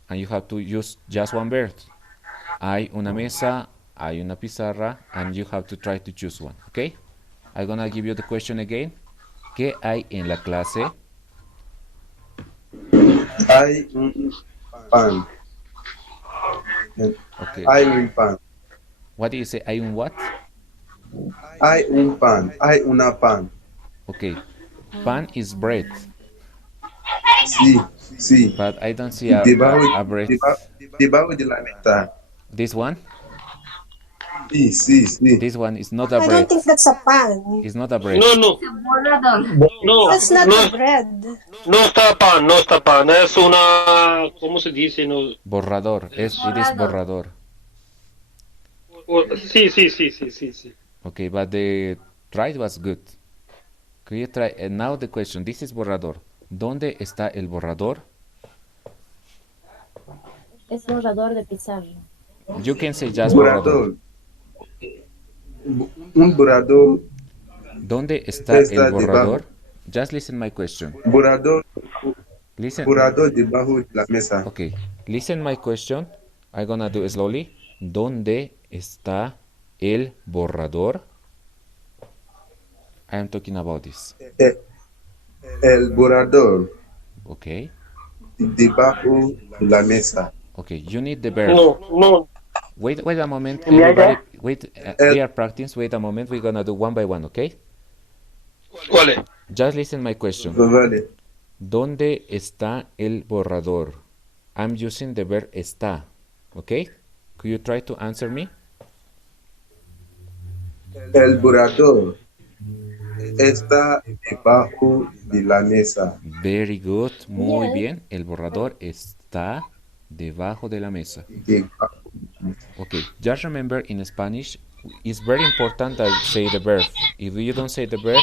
And you have to use just one verb. Hay una mesa, hay una pizarra, and you have to try to choose one. Okay? I'm gonna give you the question again. ¿Qué hay en la clase? Hay un pan. Okay. Hay un pan. What do you say? ¿Hay un what? Hay un pan. Hay una pan. Okay. Pan is bread, Sí, sí. but I don't see a bread. Debajo de la mesa. This one? Sí, sí, sí. This one is not a I bread. don't think that's a pan. It's not a bread. No, no, no, That's not no, a bread. no está pan, no está pan. Es una, ¿cómo se dice? No, Borrador. It is borrador. sí, sí, sí, sí, sí, sí. Okay, but the try was good. Could you try? And now the question. This is borrador. ¿Dónde está el borrador? Es borrador de pizarra. You can say just borrador. Un borrador. ¿Dónde está el borrador? Just listen my question. Borrador. Listen. Borrador debajo de la mesa. Okay. Listen my question. I'm gonna do it slowly. ¿Dónde está el borrador? I am talking about this. El borrador Okay. debajo de la mesa. Okay. You need the verb. No, no. Wait a moment. Everybody, wait. We are practicing. Wait a moment. We're gonna do one by one. Okay. ¿Cuál es? Just listen my question. Vale. ¿Dónde está el borrador? I'm using the verb está. Okay. Could you try to answer me? El borrador está debajo de la mesa. Very good. Muy Yes. bien. El borrador está debajo de la mesa. Okay. Just remember in Spanish, it's very important that you say the verb. If you don't say the verb,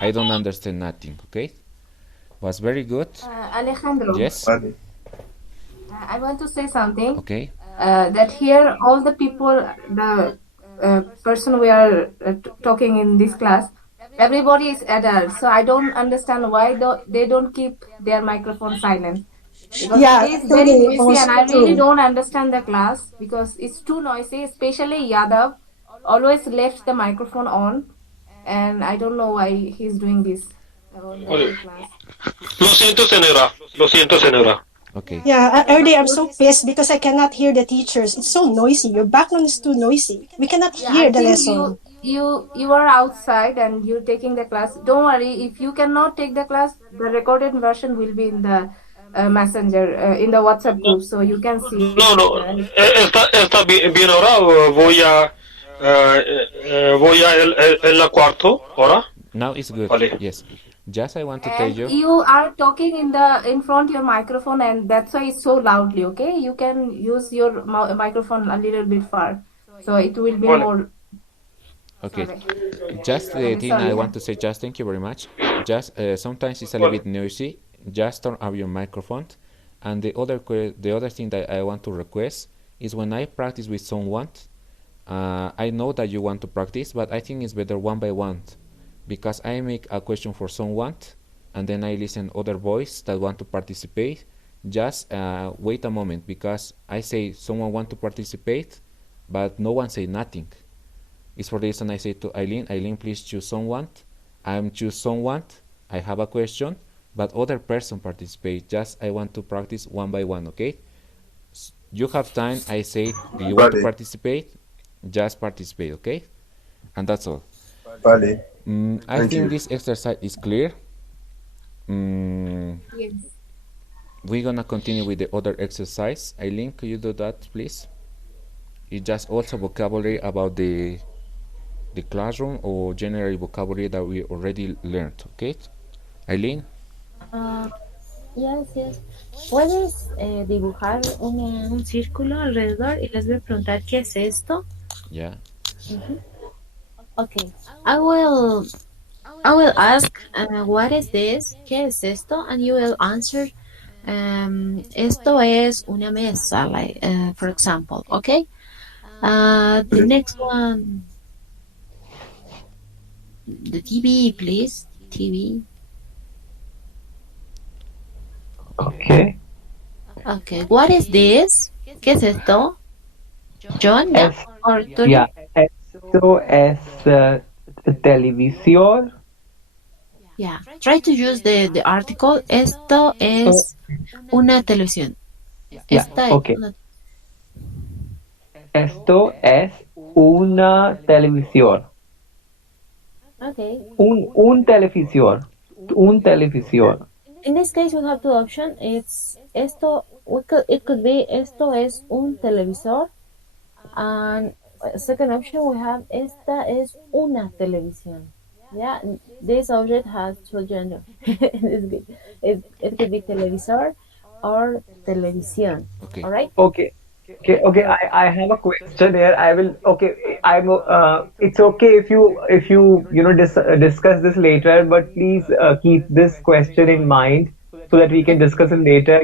I don't understand nothing. Okay. Was very good. Alejandro, Yes. Vale. I want to say something. Okay. That here all the people, the person we are talking in this class, everybody is adult. So I don't understand why they don't keep their microphone silent. Because Yeah, it is very actually, noisy and I also really true. don't understand the class because it's too noisy. Especially Yadav always left the microphone on, and I don't know why he's doing this on the whole class. Lo siento, señora. Lo siento, señora. Okay. Yeah, earlier I'm so pissed because I cannot hear the teachers. It's so noisy. Your background is too noisy. We cannot Yeah, hear I the think lesson. you are outside and you're taking the class. Don't worry, if you cannot take the class, the recorded version will be in the messenger in the WhatsApp group, so you can see it. No, no. Está bien ahora. Voy a en la cuarto ahora. Now it's good. Vale. Yes. Just I want to tell And you. you are talking in front your microphone, and that's why it's so loudly. Okay, you can use your microphone a little bit far, so it will be Vale. more. Okay. Sorry. Just the thing I want to say, just thank you very much. Just sometimes it's a little bit noisy. Just turn off your microphone. And the other thing that I want to request is when I practice with someone, I know that you want to practice, but I think it's better one by one, because I make a question for someone, and then I listen other voice that want to participate. Just wait a moment, because I say someone want to participate, but no one say nothing. It's for the reason I say to Eileen, please choose someone, I'm choose someone, I have a question, but other person participate. Just I want to practice one by one, okay? You have time, I say, do you want to Vale, participate? Just participate, okay? And that's all. vale. I Thank think you. this exercise is clear. Mm, Yes. we're gonna continue with the other exercise. Eileen, could you do that, please? It's just also vocabulary about the classroom or general vocabulary that we already learned, okay? Eileen? Ah, yes, yes. ¿Puedes dibujar un círculo alrededor y les voy a preguntar qué es esto? Yeah. Mhm. Okay. I will I will ask what is this? ¿Qué es esto? And you will answer esto es una mesa, like for example, okay? The Vale. next one, the TV, please. TV. Okay. Okay. What is this? ¿Qué es esto? John, yeah? Es, Or yeah. Tulio? Esto es televisor. Yeah. Try to use the article. Esto Oh, es una televisión. yeah. Esta es Okay. una. Esto es una televisión. Okay. Un televisor. Un televisor. In this case, we have two options. It's esto. It could be esto es un televisor, and second option we have esta es una televisión. Yeah, this object has two gender. It's good. It could be televisor or televisión. Okay. All right. Okay. Okay. So I have a question here. I will. Okay. It's okay if you discuss this later, but please keep this question in mind so that we can discuss it later.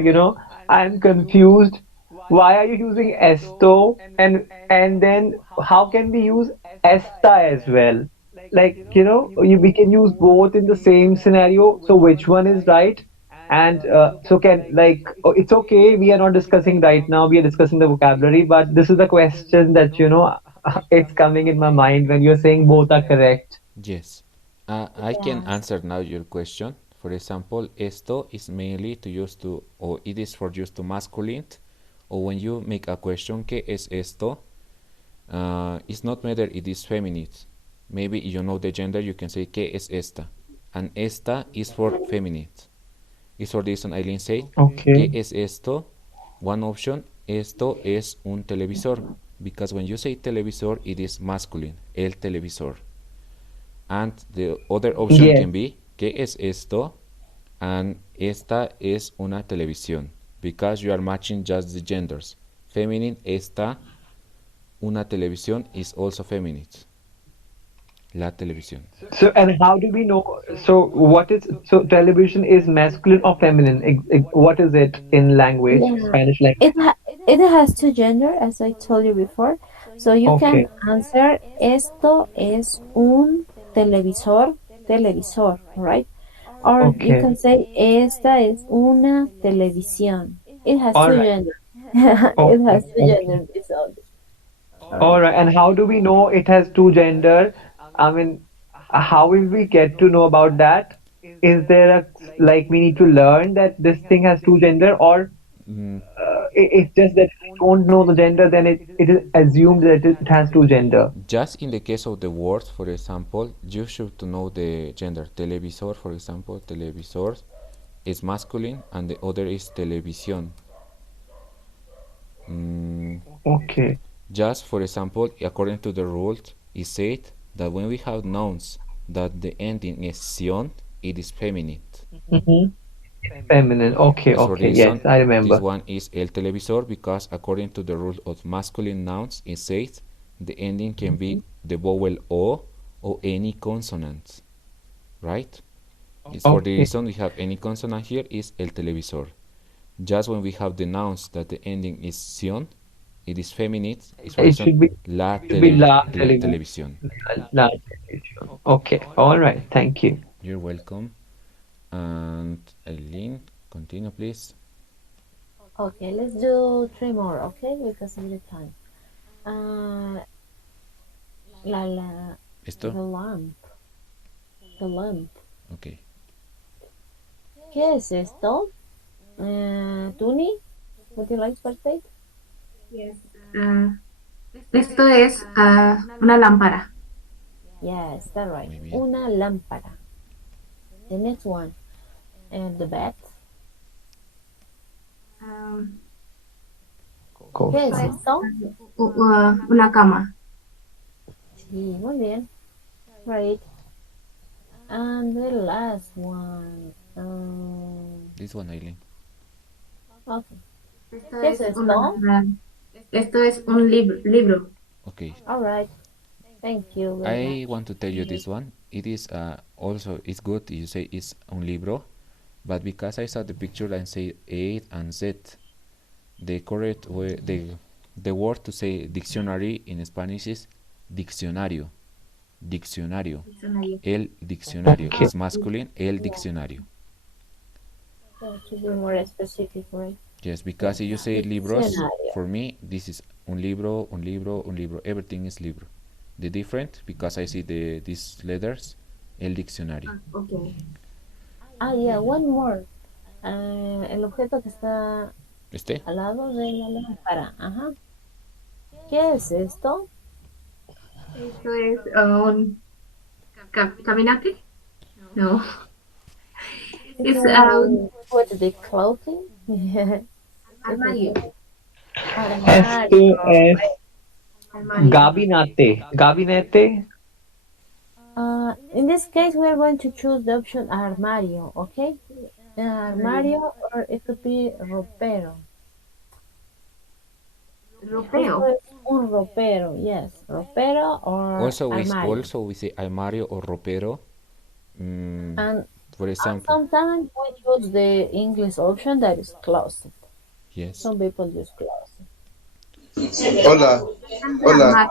I'm confused. Why are you using esto and then how can we use esta as well? Like, we can use both in the same scenario. So which one is right? And so can like it's okay. We are not discussing right now. We are discussing the vocabulary, but this is the question that it's coming in my mind when you're saying both are correct. Yes. I can yes. answer now your question. For example, esto is mainly to use to, or it is for use to masculine, or when you make a question, ¿qué es esto? It's not matter it is feminine. Maybe you know the gender, you can say ¿qué es esta? And esta is for feminine. It's for this one Eileen said, ¿qué Okay. es esto? One option, esto es un televisor. Because when you say televisor, it is masculine, el televisor. And the other option Yes. can be, ¿qué es esto? And esta es una televisión. Because you are matching just the genders. Feminine, esta, una televisión is also feminine. La televisión. So and how do we know? So what is so television is masculine or feminine? What is it in language, Yeah. Spanish language? It has two gender, as I told you before. So you can Okay. answer esto es un televisor, right? Or you Okay. can say esta es una televisión. It has All two right. gender. It Okay. has two Okay. gender. This object. All All right. right. And how do we know it has two gender? I mean, how will we get to know about that? Is there a like we need to learn that this thing has two gender, or Mm, it's just that if we don't know the gender, then it is assumed that it has two gender. just in the case of the words, for example, you should to know the gender. Televisor, for example, televisor is masculine and the other is televisión. Mm, Okay. just for example, according to the rules, it said that when we have nouns that the ending is sion, it is feminine. Mm-hmm. Feminine. Okay. It's for Okay. this one. Yes, I This remember. one is el televisor because according to the rule of masculine nouns, it says the ending can be the vowel o or any consonant, right? It's for the Okay. reason we have any consonant here is el televisor. Just when we have the nouns that the ending is sion, it is feminine. It's for It reason should be la la television. televisión. La television. Okay. All right. Thank you. You're welcome. And Eileen, continue please. Okay, let's do three more, okay? Because of the time. La Esto, the lamp. a lamp. Okay. ¿Qué es esto? Tuni, would you like to participate? Yes. Esto es una lámpara. Yes, that's right. Muy bien. Una lámpara. The next one. The bed. Um, ¿Qué Course. es esto? una cama. Sí, muy bien. Right. And the last one. This one, Eileen. Okay. Esto ¿Qué es es esto? esto es un libro. Okay. All right. Thank you very I much. want to tell you this one. It is also it's good. You say it's un libro, but because I saw the picture and say A and Z, the correct way the word to say dictionary in Spanish is diccionario. Diccionario. El diccionario Okay. is masculine. El diccionario. So to be more specific, right? Yes, because if you say libros, Diccionario. for me this is un libro, un libro, un libro. Everything is libro. The different because I see these letters. El diccionario. Okay. Yeah, one more. El objeto que está ¿Este? al lado de la lámpara. Ajá. ¿Qué es esto? Esto es un caminante. No. It's Put the clothing. armario. Esto es Armario. gabinete. Gabinete. In this case, we are going to choose the option armario, okay? Armario, or it could be ropero. Europeo. Esto es un ropero, yes. Ropero or Also armario. we say armario or ropero. And For example, sometimes we choose the English option that is closet. yes. Some people use closet. Hola, hola,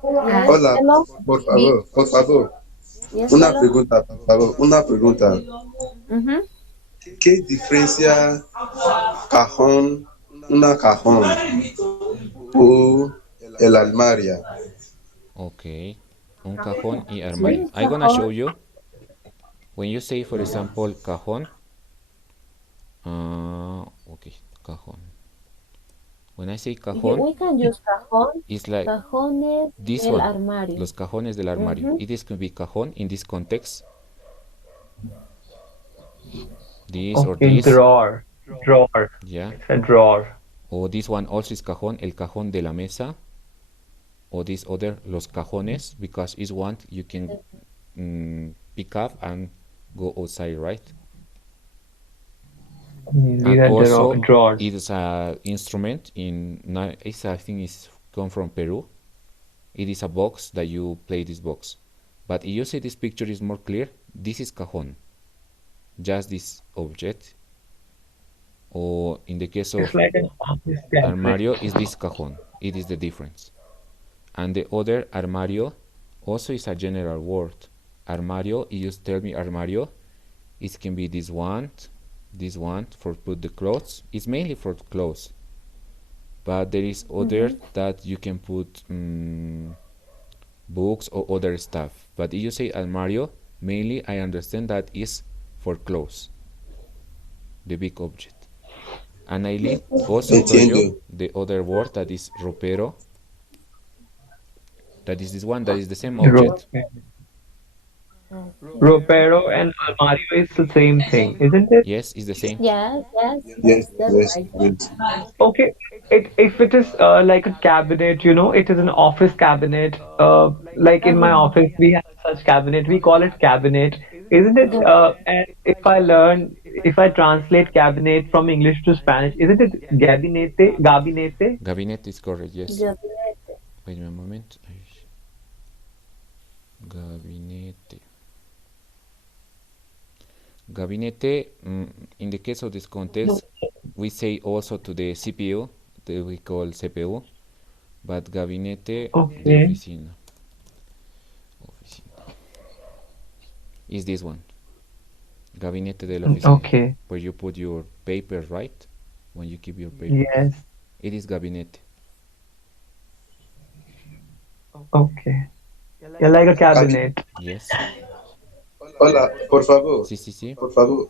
Yes, hola, hello? por favor. Yes, Una hello? pregunta, por favor, una pregunta. Mhm. ¿Qué diferencia cajón, una cajón o el armario? Okay. Un cajón y armario. Sí, I'm gonna show you. When you say, for example, cajón. Okay, cajón. When I say cajón, we can use cajón. it's like Cajones this del one. armario. Los cajones del armario. It is could be cajón in this context. This or Okay, this. drawer. Drawer. Yeah. It's a drawer. Or this one also is cajón, el cajón de la mesa. Or this other, los cajones, because each one you can pick up and go outside, right? These And are also drawers. it is an instrument I think it's come from Peru. It is a box that you play this box. But if you see this picture is more clear, this is cajon. Just this object. Or in the case of It's like an office cabinet. armario is this cajon. It is the difference. And the other armario also is a general word. Armario, if you tell me armario, it can be this one for put the clothes. It's mainly for clothes. But there is other that you can put books or other stuff. But if you say armario, mainly I understand that is for clothes. The big object. And Aileen also told you the other word that is ropero. That is this one, that is the same object. Ropero and armario is the same thing, isn't it? Yes, it's the same. Yes, Yes, that's yes, right. yes. Okay, if it is like a cabinet, it is an office cabinet. Like in my office, we have such cabinet. We call it cabinet, isn't it? And if I translate cabinet from English to Spanish, isn't it gabinete? Gabinete? Gabinete is correct, yes. Gabinete. Wait a moment. Gabinete. Gabinete, in the case of this context, we say also to the CPU, that we call CPU, but gabinete de oficina. Is this one. Gabinete de la oficina. Okay. Where you put your papers, right? When you keep your papers. Yes. It is gabinete. Okay. Yeah, like a cabinet. Yes. Hola, Sí, sí, sí. por favor,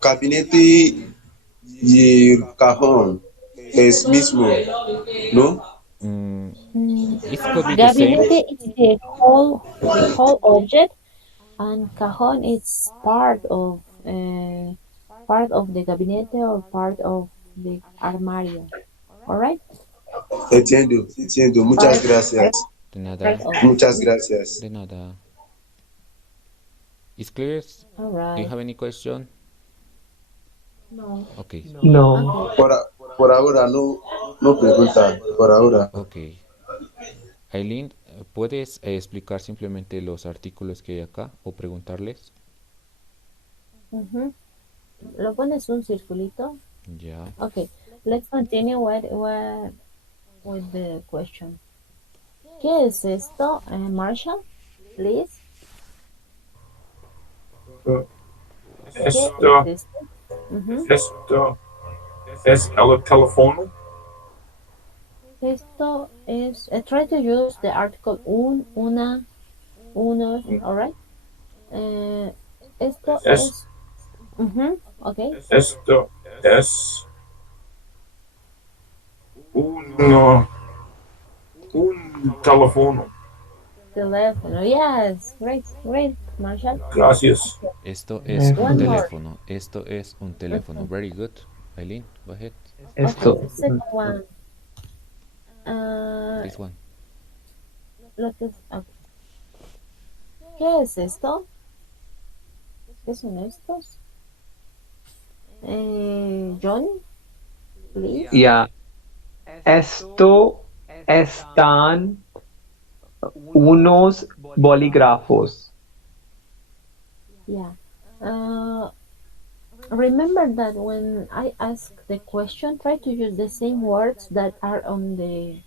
gabinete y el cajón es mismo, ¿no? Mm, Mm, it could be the same. Gabinete is the whole object, and cajon is part of the gabinete or part of the armario. All right, Entiendo, entiendo. Muchas part gracias. De part nada. of. Muchas gracias. De nada. It's clear? All Do you right. have any question? No. Okay. No. Okay. Por, por ahora no, no pregunta, por ahora. Okay. Aileen, ¿puedes explicar simplemente los artículos que hay acá o preguntarles? Mhm. Lo pones un circulito. Ya. Okay. Let's continue with the question. ¿Qué es esto, Marshall? Please. ¿Qué es Esto, esto? Mhm. esto es el teléfono. Esto es. Try to use the article una, unos. All right. Esto Es, es. Mhm. Okay. esto es uno, un teléfono. Teléfono. Yes. Great. Great, Marshall. Gracias. Esto es un One Teléfono. more. teléfono. Esto es un teléfono. Okay. Very good. Aileen, go ahead. Okay. Esto. Second one. Uh, This one. lo que es. Okay. ¿Qué es esto? ¿Qué son estos? Johnny, please. Yeah. Esto están unos bolígrafos. Yeah. Uh, Remember that when I ask the question, try to use the same words that are on the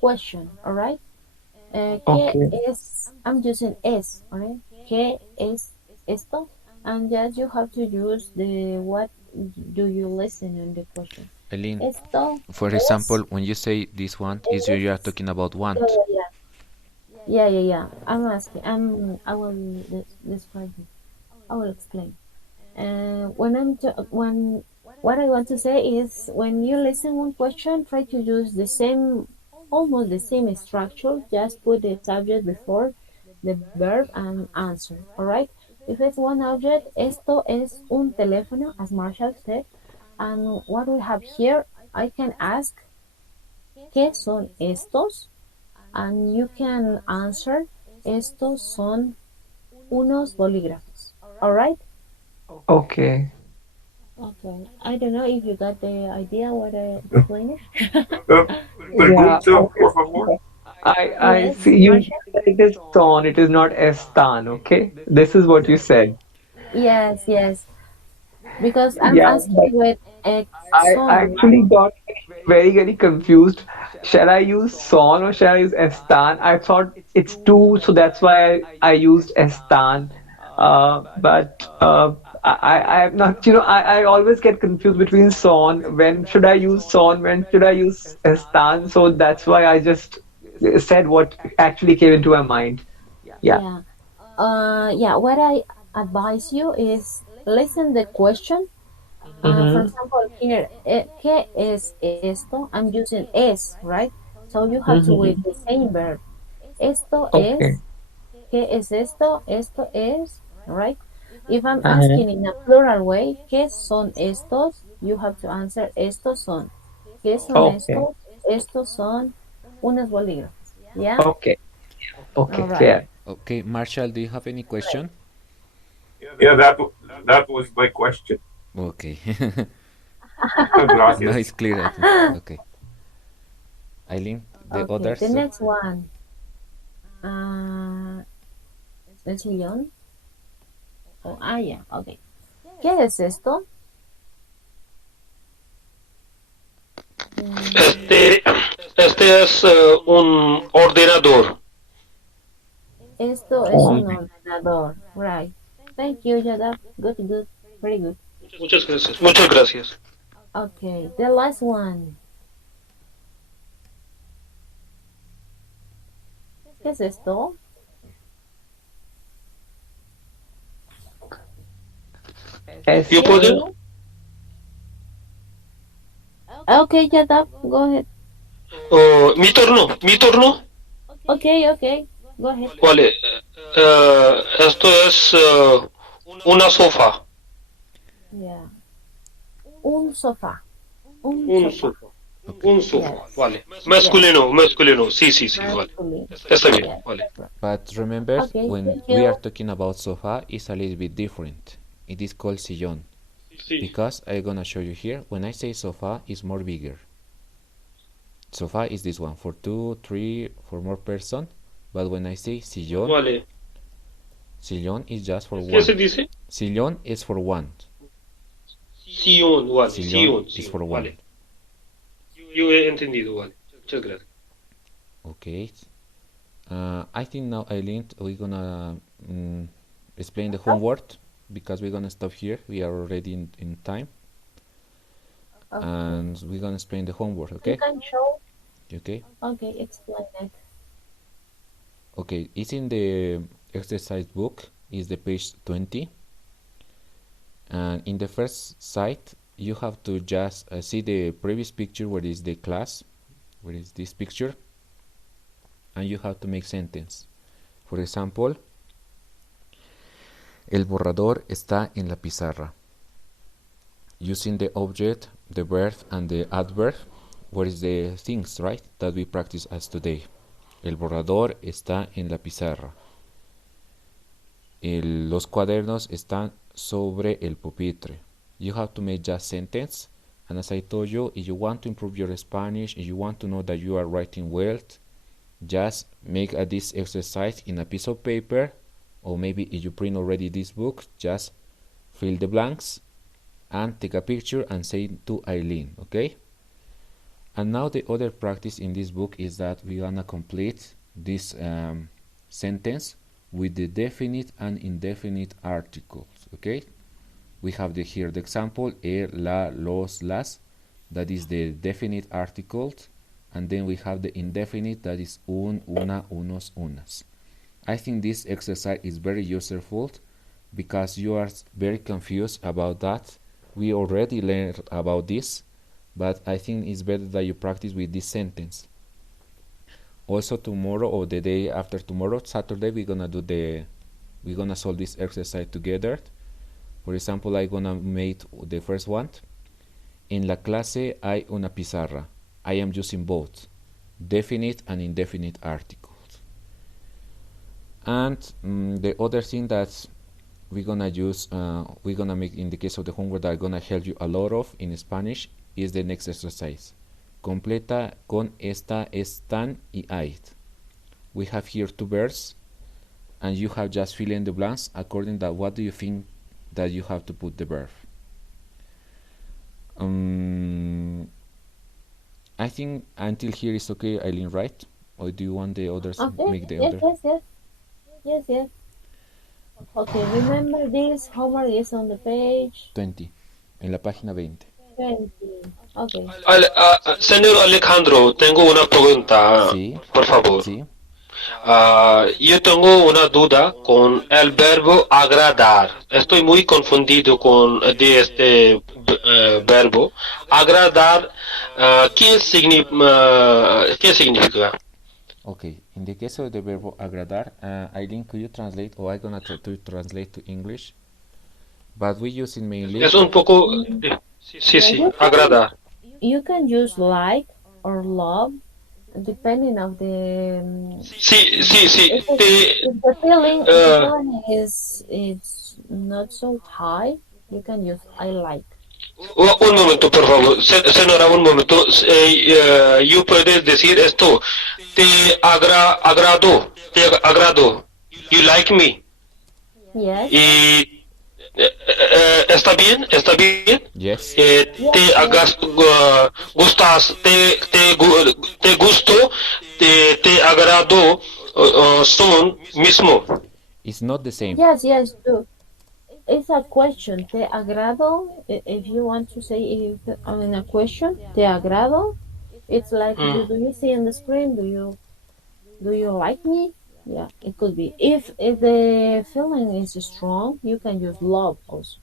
question, all right? ¿Qué Okay. es? I'm using es, all right? ¿Qué es esto? And just you have to use the what do you listen in the question. Aileen, Esto for example, es, when you say this want, is you are es, talking about yeah, want. yeah, yeah, yeah, yeah, yeah. I'm asking, I will describe it. I will explain. When what I want to say is when you listen one question, try to use the same, almost the same structure. Just put the subject before the verb and answer. All right. If it's one object, esto es un teléfono, as Marshall said. And what we have here, I can ask, ¿qué son estos? And you can answer, estos son unos bolígrafos. All right. Okay. Okay. I don't know if you got the idea what I explained. Uh, Yeah. Pregunta, por favor. I Yes, see you Marshall? said it is son, it is not estan, okay? This is what you said. Yes, yes. Because I'm Yeah, asking but with I son, right? actually got very confused. Shall I use son or shall I use estan? I thought it's two, so that's why I used estan. But I am not, I always get confused between son. When should I use son? When should I use estan? So that's why I just said what actually came into my mind. Yeah. Yeah. Yeah, what I advise you is listen the question. For Mm-hmm. example, here, ¿qué es esto? I'm using es, right? So you have to with Mm-hmm. the same verb. Esto Okay. es, ¿qué es esto? Esto es, right? If I'm Uh-huh. asking in a plural way, ¿qué son estos? You have to answer, estos son. ¿Qué son Okay. estos? Estos son unos bolígrafos. Yeah? Okay. All Okay. right. Clear. Okay, Marshall, do you have any question? Yeah, that was my question. Okay. Now Gracias. it's clear, I think. Okay. Aileen, the Okay, the others? next one. Uh, el sillón. Oh, yeah, okay. ¿Qué es esto? Mm, Este, este es un ordenador. Esto es un ordenador. Right. Thank you, Yada. Good, good. Very good. Muchas gracias. Muchas gracias. Okay, the last one. ¿Qué es esto? ¿Yo S. Yes, puedo? yes. Okay, Yadab, go ahead. Mi turno, mi turno. Okay, okay, go ahead. Vale. Esto es una sofá. Yeah. Un sofá. Un Un sofá. sofá. Okay. Un Yes, sofá. Vale. yes. Masculino, masculino. Sí, sí, sí. Vale. Masculine. Está bien. Yes, Vale. that's right. But remember, Okay, when thank we are you. talking about sofa, it's a little bit different. It is called sillón. Sí. Because I'm gonna show you here, when I say sofa, it's more bigger. Sofa is this one, for 2, 3, for more person. But when I say sillón, Vale. sillón is just for ¿Qué se one. dice? Sillón is for one. Sion, vale. Sillón Sion, is Sion. for one. Vale. Yo he entendido, vale. Muchas gracias. Okay. I think now, Eileen, we're gonna explain the homework because we're gonna stop here. We are already in time, Okay. and we're gonna explain the homework. You Okay. can show. Okay. Okay, explain it. Okay. It's in the exercise book. Is the page 20, and in the first site you have to just see the previous picture where is the class, where is this picture, and you have to make sentence. For example, el borrador está en la pizarra. Using the object, the verb, and the adverb, what is the things, right, that we practice as today. El borrador está en la pizarra. Los cuadernos están sobre el pupitre. You have to make just sentence. And as I told you, if you want to improve your Spanish, if you want to know that you are writing well, just make this exercise in a piece of paper, or maybe if you print already this book, just fill the blanks and take a picture and send it to Eileen, okay? And now the other practice in this book is that we're gonna complete this sentence with the definite and indefinite articles, okay? We have here the example, la, los, las, that is the definite articles, and then we have the indefinite, that is un, una, unos, unas. I think this exercise is very useful because you are very confused about that. We already learned about this, but I think it's better that you practice with this sentence. Also tomorrow or the day after tomorrow, Saturday, we're gonna solve this exercise together. For example, I'm gonna make the first one. En la clase hay una pizarra. I am using both definite and indefinite articles. And the other thing that we're gonna use, we're gonna make in the case of the homework that are gonna help you a lot of in Spanish is the next exercise. Completa con esta, están y hay. We have here two verbs, and you have just fill in the blanks according to what do you think that you have to put the verb. I think until here is okay, Eileen, right? Or do you want the others Okay. make the Yes, other? yes, yes. Yes, yes. Okay, remember this homework is on the page 20, en la página 20. 20. Okay. Señor Alejandro, tengo una pregunta, Sí, por favor. sí. Yo tengo una duda con el verbo agradar. Estoy muy confundido con de este verbo. Agradar, ¿qué significa? Okay, in the case of the verbo agradar, Eileen, could you translate, or I'm gonna try to translate to English? But we use it mainly. Es un poco... Sí, Yeah, sí, agradar. you can use like or love depending of the Sí, sí, sí. if the feeling is not so high, you can use I like. Un momento, por favor. Señora, un momento. ¿You puedes decir esto? Te agrado. Te agrado. You like me. Yes. Y... ¿está bien? ¿Está bien? Yes. Te gustas, te gustó, te agradó, son mismo. It's not the same. Yes, yes, do. It's a question. Te agrado. If you want to say if in a question, te agrado. It's like do you see in the screen? Do you like me? Yeah, it could be. If the feeling is strong, you can use love also.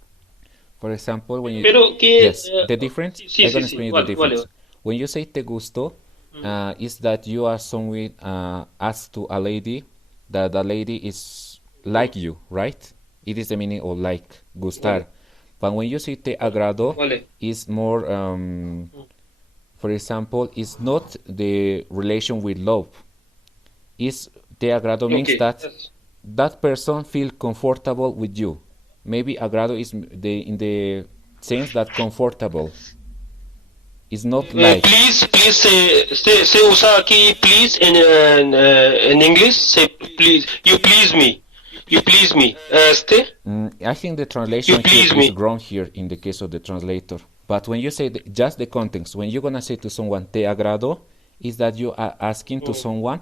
For example, when you Pero que, yes, the difference. sí, I'm sí, gonna sí, explain you the vale, vale. difference. When you say te gusto, is that you are someone asked to a lady that the lady is like you, right? It is the meaning of like, Vale, gustar. But when you say te agrado, vale. is more, for example, it's not the relation with love. Is te agrado Ok, means that that person feel comfortable with you. Maybe agrado is the in the sense that comfortable. It's not like. please, se usa aquí please en inglés. Se please, you please me. I think the You translation here please is me. wrong here in the case of the translator. But when you say just the context, when you're gonna say to someone te agrado, is that you are asking to someone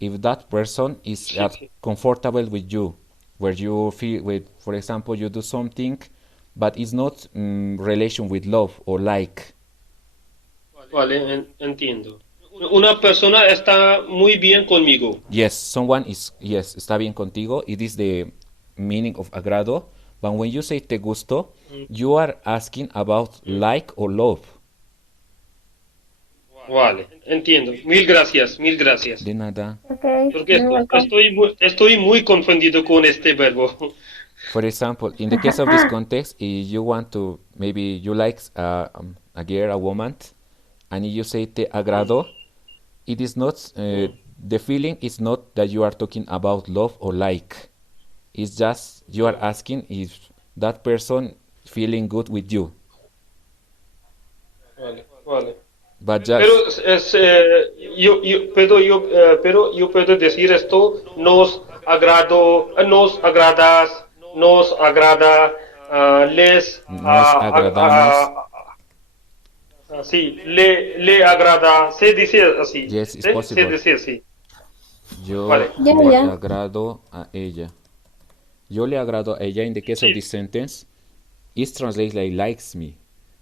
if that person is Sí, sí. comfortable with you, where you feel with, for example, you do something, but it's not relation with love or like. Vale, entiendo. Una persona está muy bien conmigo. Yes, someone is, yes, está bien contigo. It is the meaning of agrado. But when you say te gusto, you are asking about like or love. Vale, entiendo. Mil gracias, mil gracias. De nada. Okay, Porque you're welcome. estoy muy confundido con este verbo. For example, in the case of this context, if you want to, maybe you like a girl, a woman, and you say te agrado, it is not, the feeling is not that you are talking about love or like. It's just you are asking if that person feeling good with you. Vale, vale. But Pero just pero yo puedo decir esto, nos agradas, nos agrada, les, nos agradamos. sí, le agrada, se dice así, Yes, it's ¿sí? Se possible. dice así, Yo vale, Yeah, le yeah. agrado a ella. Yo le agrado a ella in the case of sí, this sentence. It's translated like likes me,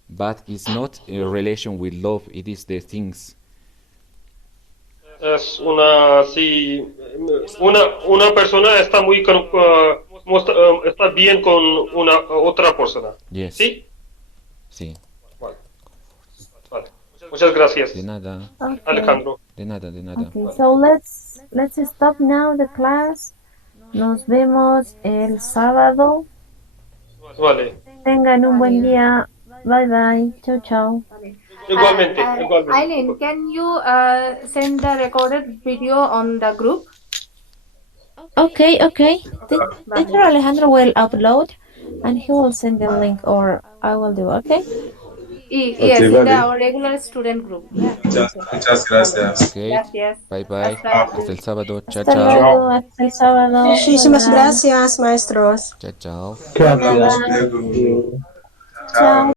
but it's not a relation with love. It is the things. es sí, una persona está está bien con una otra persona, Yes, ¿sí? sí. Vale, vale. Muchas De gracias, nada, Okay. Alejandro. de nada, de nada. Okay, so let's stop now the class. Nos vemos el sábado. Vale. Tengan un buen día. Bye bye. Chao, chao. Igualmente, igualmente. Eileen, can you send the recorded video on the group? Okay, okay. Teacher Vale. Alejandro will upload and he will send the link or I will do, okay? Yes, Ok, in vale. our regular student group. Yeah. Muchas gracias. Okay, Gracias. bye bye. Hasta Hasta el sábado. Chao, Hasta chao. Chao. luego, hasta el sábado. Muchísimas Bye bye. gracias, maestros. Chao, chao. De Gracias. nada. Hablamos luego. Sí. Chao. Chao.